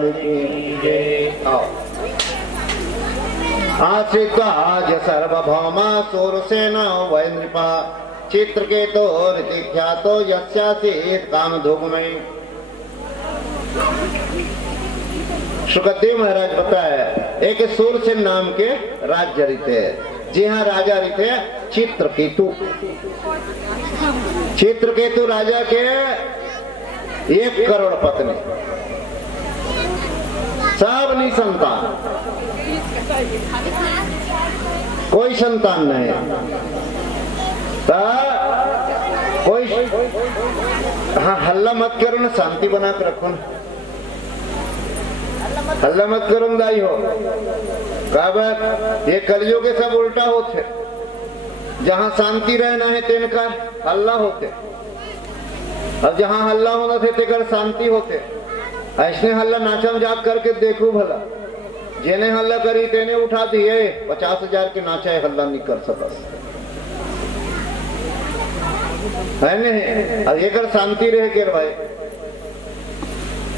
लाल की जय। आओ। आश्रित आज सर्वभौमा सूरसेना वै नृपा चित्रकेतो ऋतिख्यातो यस्यासीत् कामधूममयि। सुखदेव महाराज बताया एक सूरसेन नाम के राज्य रीते, जी हाँ राजा रीते चित्रकेतु। चित्रकेतु राजा के 1 करोड़ पत्नी, सब निसंतान, कोई संतान नहीं। कोई हाँ हल्ला मत करो ना, शांति बना के रखो ना, हल्ला मत करो दाई हो। ये कलियुग के सब उल्टा होते, जहाँ शांति रहना है तेनका हल्ला होते, अब जहाँ हल्ला होना थे तेकर शांति होते। ऐसने हल्ला नाचम जाग करके देखो भला, जेने हल्ला करी तेने उठा दिए 50,000 के नाचा हल्ला नहीं कर सकस है नहीं। अब एक शांति रहे के भाई,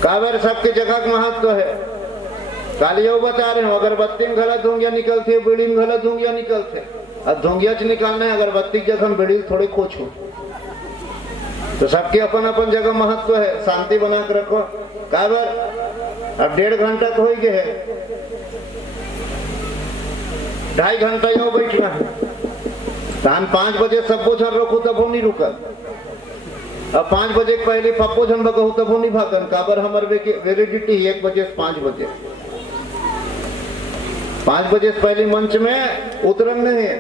काबर सबके जगह का महत्व है। कालियो बता रहे हो, अगरबत्ती में गलत धुंगिया निकलते, बीड़ी में गलत धुंगिया निकलते। अब धुंगिया च निकालना है, अगरबत्ती जगह बीड़ी थोड़े खोछो, तो सबके अपन अपन जगह महत्व है। शांति बना के रखो। काबर अब 1.5 घंटा तो हो गए है, 2.5 घंटा यूं बैठना है। 5 बजे सब झन रोकू तब नहीं रुकल, अब 5 बजे पहले पप्पो झन बगहू तब नहीं भागन। काबर हमार वेलिडिटी 1 बजे से 5 बजे, 5 बजे से पहले मंच में उतरन नहीं है।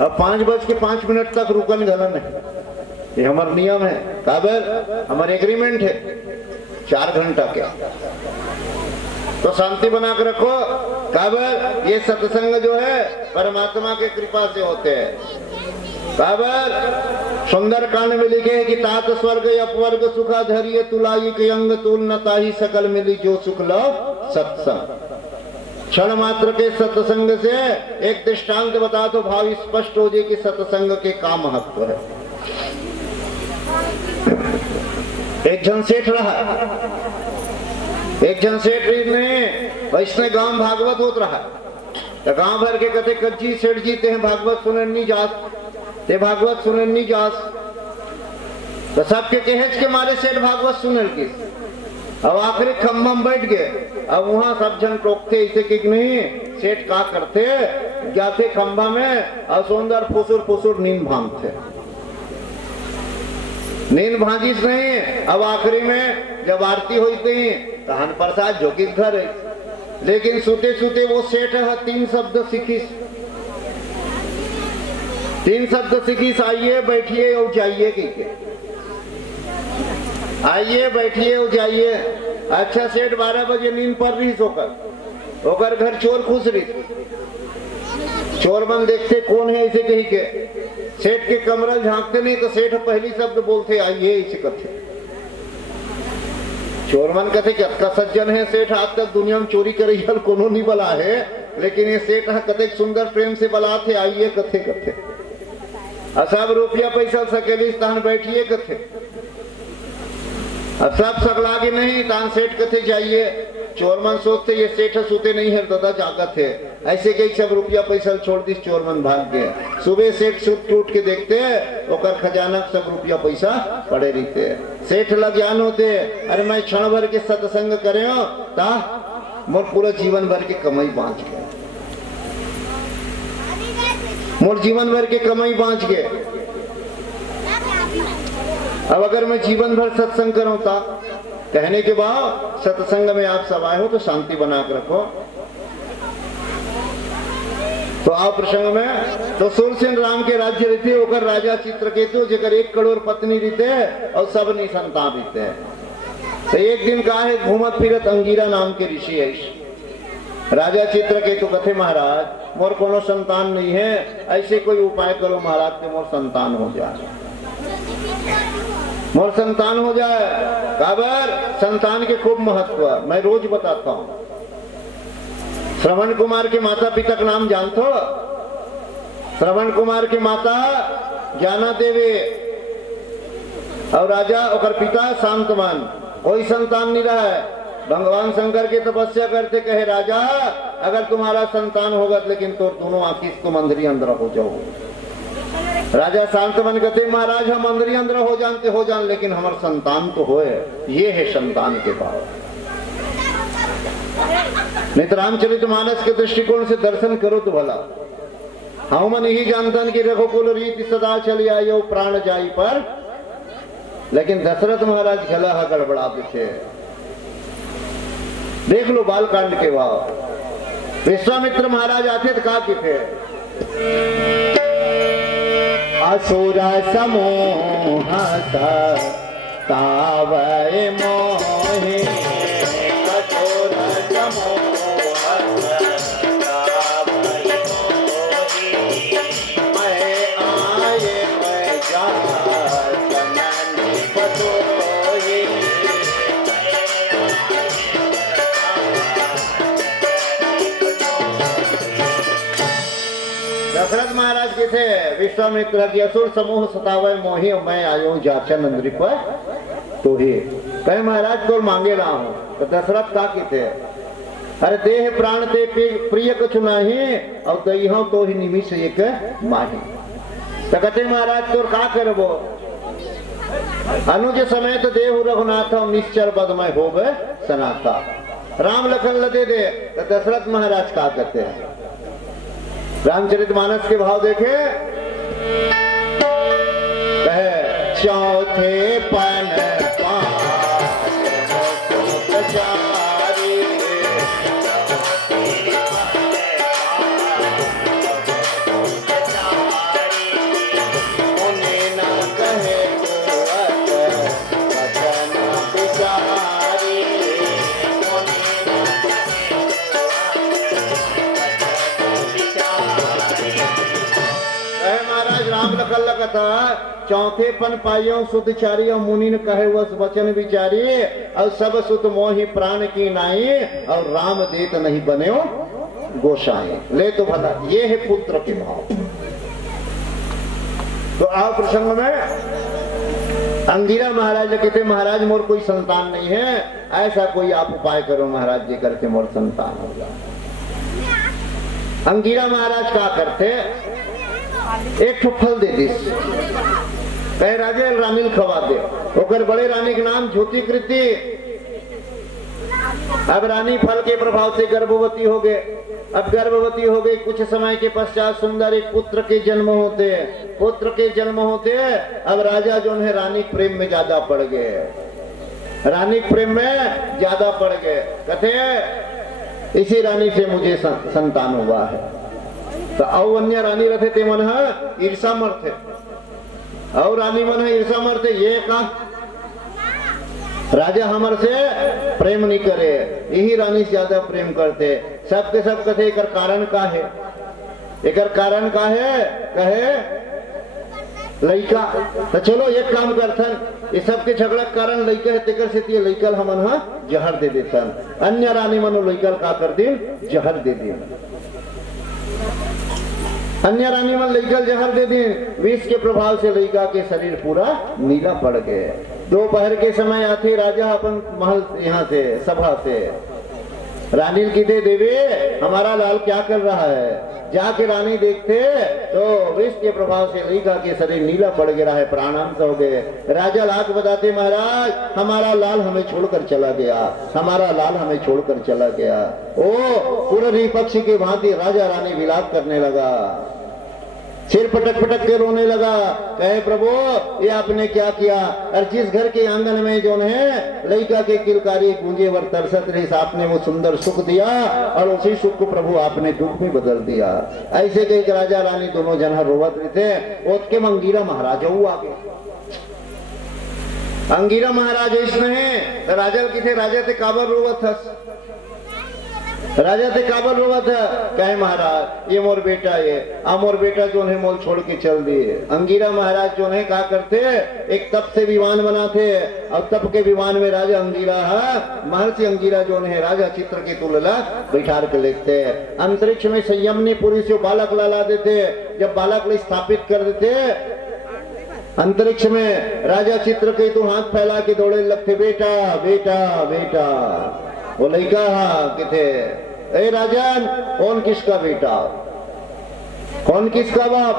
अब 5:05 तक रुकन गलन है, ये हमारा नियम है। काबर हमारे एग्रीमेंट है 4 घंटा क्या, तो शांति बना के रखो। काबर ये सत्संग जो है परमात्मा के कृपा से होते हैं। काबर सुंदर कांड में लिखे है कि तात स्वर्ग अपवर्ग सुखा धैर्य तुलाई के अंग तुल न ताही सकल मिली जो सुख लो सत्संग। क्षण मात्र के सत्संग से एक दृष्टांत बता तो भाव स्पष्ट हो जाए कि सत्संग के का महत्व है। एक जन सेठ रहा, एक जन सेठ ने वैष्णव गांव भागवत होत रहा, तो गांव भर के कथे कच्ची सेठ जीते हैं भागवत सुनन नहीं जास, ते भागवत सुनन नहीं जास, तो सबके कहेज के मारे सेठ भागवत सुनल की। अब आखिरी खम्भा में बैठ गए, अब वहां सब जन टोकते ऐसे कि नहीं सेठ का करते, जाते खम्भा में और सुंदर फुसुर फुसुर नींद भांगते, नींद भांगिस नहीं। अब आखिरी में जब आरती हुई थी तहन प्रसाद जोगी घर है, लेकिन सुते सुते वो सेठ है 3 शब्द सीखिस, 3 शब्द सीखिस, आइए बैठिए और जाइए की, आइए बैठिए और जाइए। अच्छा सेठ 12 बजे नींद पर रही सोकर, ओकर घर चोर खुश रही, चोर बन देखते कौन है ऐसे कही के, सेठ के कमरा झांकते नहीं तो सेठ पहली शब्द बोलते आइए ऐसे कथे। चोर मन कहते क्या सज्जन है सेठ, आज तक दुनिया में चोरी करे कोनो नहीं बला है, लेकिन ये सेठ कथे सुंदर प्रेम से बला थे आइए कथे कथे, सब रुपया पैसा सकेली तहन बैठिए कथे, अब सब सकलागे नहीं तहन सेठ कथे जाइए। चोर मन सोचते ये सेठ सूते नहीं है दादा जागत है, ऐसे कई सब रुपया पैसा छोड़ दी, चोर मन भाग गए। सुबह सेठ सूट टूट के देखते ओकर खजाना सब रुपया पैसा पड़े रहते, सेठ लग ज्ञान होते अरे मैं क्षण भर के सत्संग करे ता मोर पूरा जीवन भर के कमाई बाँच गए, मोर जीवन भर के कमाई बाँच गए। अब अगर मैं जीवन भर सत्संग करूं ता कहने के बाद सत्संग में आप सब आए हो तो शांति बना कर रखो। तो आओ प्रसंग में, तो सूरसेन राम के राज्य रहते होकर राजा चित्रकेतु जेकर 1 करोड़ पत्नी रहते और सब नहीं संतान रहते हैं। तो एक दिन कहा है घूमत फिरत अंगीरा नाम के ऋषि है, राजा चित्रकेतु कथे महाराज मोर कोनो संतान नहीं है, ऐसे कोई उपाय करो महाराज के मोर संतान हो जाए, मोर संतान हो जाए। काबर संतान के खूब महत्व मैं रोज बताता हूँ। श्रवण कुमार के माता पिता का नाम जानते हो? श्रवण कुमार की माता ज्ञाना देवी और राजा और पिता शांतमान, कोई संतान नहीं रहा है। भगवान शंकर की तपस्या करते, कहे राजा अगर तुम्हारा संतान होगा लेकिन तो दोनों आंखी तुम अंदरी अंदर हो जाओगे। राजा शांत मन कहते महाराज हम अंदरी अंदर हो जान लेकिन हमार संतान तो होए, ये है संतान के भाव। नहीं तो रामचरितमानस के दृष्टिकोण से दर्शन करो तो भला। हाँ मन ही जानता कि रघुकुल रीति सदा चली आयो प्राण जाई पर, लेकिन दशरथ महाराज गला गड़बड़ा थे। देख लो बालकांड के भाव। विश्वामित्र महाराज आते तो कहा कि थे असुर समूह तावय मोहि, असुर समूह दशरथ महाराज के थे विश्वामित्र की असुर समूह सतावे मोहि, मैं आयो जाचन नंदरी पर तो ही कहे महाराज को मांगे रहा हूं। तो दशरथ का की थे अरे देह प्राण ते प्रिय कछु नहीं और दही तो ही निमिष एक माही। तो कहते महाराज तो का करबो अनुज समेत देव रघुनाथ निश्चर बदमय हो गए सनाता। राम लखन लदे दे। तो दशरथ महाराज का कहते हैं रामचरितमानस के भाव देखे, कहे चौथे पन था चौथे पन पाइयों सुधचारी और मुनि ने कहे वह वचन विचारी और सब सुत मोहि प्राण की नाई और राम देत नहीं बने गोसाई। ले तो भला ये है पुत्र के भाव। तो आओ प्रसंग में अंगिरा महाराज कहते महाराज मोर कोई संतान नहीं है, ऐसा कोई आप उपाय करो महाराज जी करके मोर संतान हो जाए। अंगिरा महाराज क्या करते एक ठो फल दे दिस, कहे राजे रानी खवा दे। ओकर बड़े रानी के नाम ज्योति कृति। अब रानी फल के प्रभाव से गर्भवती हो गए। अब गर्भवती हो गई, कुछ समय के पश्चात सुंदर एक पुत्र के जन्म होते। पुत्र के जन्म होते अब राजा जो है रानी प्रेम में ज्यादा पड़ गए, रानी प्रेम में ज्यादा पड़ गए। कहते इसी रानी से मुझे संतान हुआ है। तो औ अन्य रानी रथे ते मन ईर्षा मर्थे, और रानी मन ईर्षा मर्थे। ये का राजा हमर से प्रेम नहीं करे, यही रानी से ज्यादा प्रेम करते। सबके सब कथे एकर कारण का है, एकर कारण का है कहे लइका। तो चलो एक काम करथन, ये सबके झगड़ा कारण लइका है, तेकर से ते लइकल हमन जहर दे देथन। अन्य रानी मनो लइकल का कर दिन जहर दे दिन। अन्य रानी मन लइकल जहर दे दी, विष के प्रभाव से लइका के शरीर पूरा नीला पड़ गए। दोपहर के समय आते राजा अपन महल यहाँ से सभा से रानी की दे देवी हमारा लाल क्या कर रहा है। जाके रानी देखते तो विष के प्रभाव से लइका के शरीर नीला पड़ गया है, प्राणांत हो गए। राजा लाख बताते महाराज हमारा लाल हमें छोड़कर चला गया, हमारा लाल हमें छोड़कर चला गया। ओ पूर्वी पक्षी के भांति राजा रानी विलाप करने लगा, सिर पटक पटक के रोने लगा। कहे प्रभु ये आपने क्या किया। और जिस घर के आंगन में जो है लइका के किलकारी गूंजे वर तरसत रही, आपने वो सुंदर सुख दिया और उसी सुख को प्रभु आपने दुख में बदल दिया। ऐसे कही राजा रानी दोनों जन रोवत रहे थे। ओत के अंगिरा महाराज आ गए। अंगिरा महाराज इसने राजा की थे, राजा थे काबर रोवत था, राजा थे काबर रोवा था। कहे महाराज ये मोर बेटा है, मोर बेटा जो है मोल छोड़ के चल दिए। अंगिरा महाराज जो है क्या करते एक तप से विमान बनाते, और तप के विमान में राजा अंगिरा महर्षि अंगिरा जो है राजा चित्र के तुलना बैठा के लेते। अंतरिक्ष में संयमनी पुरी से बालक ला देते। जब बालक स्थापित कर देते अंतरिक्ष में, राजा चित्र के तो हाथ फैला के दौड़े लगते, बेटा बेटा बेटा। वो लड़का हाँ किथे ए राजन कौन किसका बेटा कौन किसका बाप।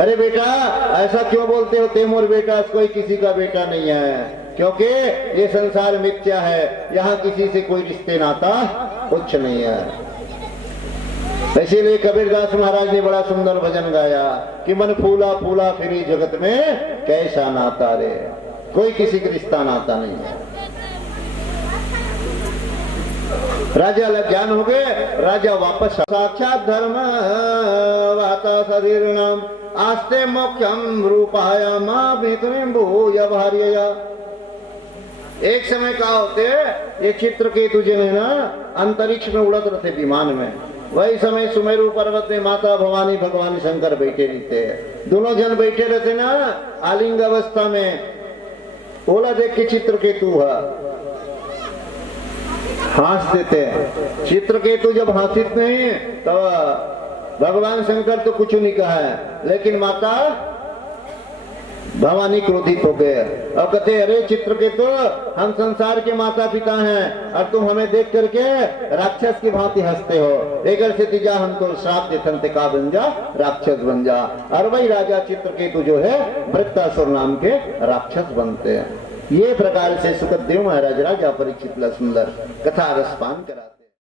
अरे बेटा ऐसा क्यों बोलते हो तैमूर बेटा कोई किसी का बेटा नहीं है क्योंकि ये संसार मिथ्या है यहाँ किसी से कोई रिश्ते नाता कुछ नहीं है। इसीलिए कबीरदास महाराज ने बड़ा सुंदर भजन गाया कि मन फूला फूला फिरी जगत में कैसा नाता रे कोई किसी का रिश्ता नाता नहीं है। राजा ज्ञान हो गए राजा वापस साक्षात धर्म वाता शरीर नाम आस्ते मोक्षम रूपाया मां भूय भार्यया। एक समय का होते ये चित्रकेतु जो है ना अंतरिक्ष में उड़त रहते विमान में वही समय सुमेरु पर्वत में माता भवानी भगवान शंकर बैठे रहते हैं दोनों जन बैठे रहते ना आलिंग अवस्था में बोला देख के चित्रकेतु है हंस देते हैं। चित्रकेतु जब हंसित नहीं तो भगवान शंकर तो कुछ नहीं कहा है लेकिन माता भवानी क्रोधित हो गए और कहते अरे चित्रकेतु हम संसार के माता पिता हैं और तुम हमें देख करके राक्षस की भांति हंसते हो लेकर से तिजा हमको श्राप देथन ते का बन जा राक्षस बन जा। और वही राजा चित्रकेतु जो है वृत्तासुर नाम के राक्षस बनते हैं। ये प्रकार से सुखदेव महाराज राजा परीक्षित सुंदर कथा रसपान करा।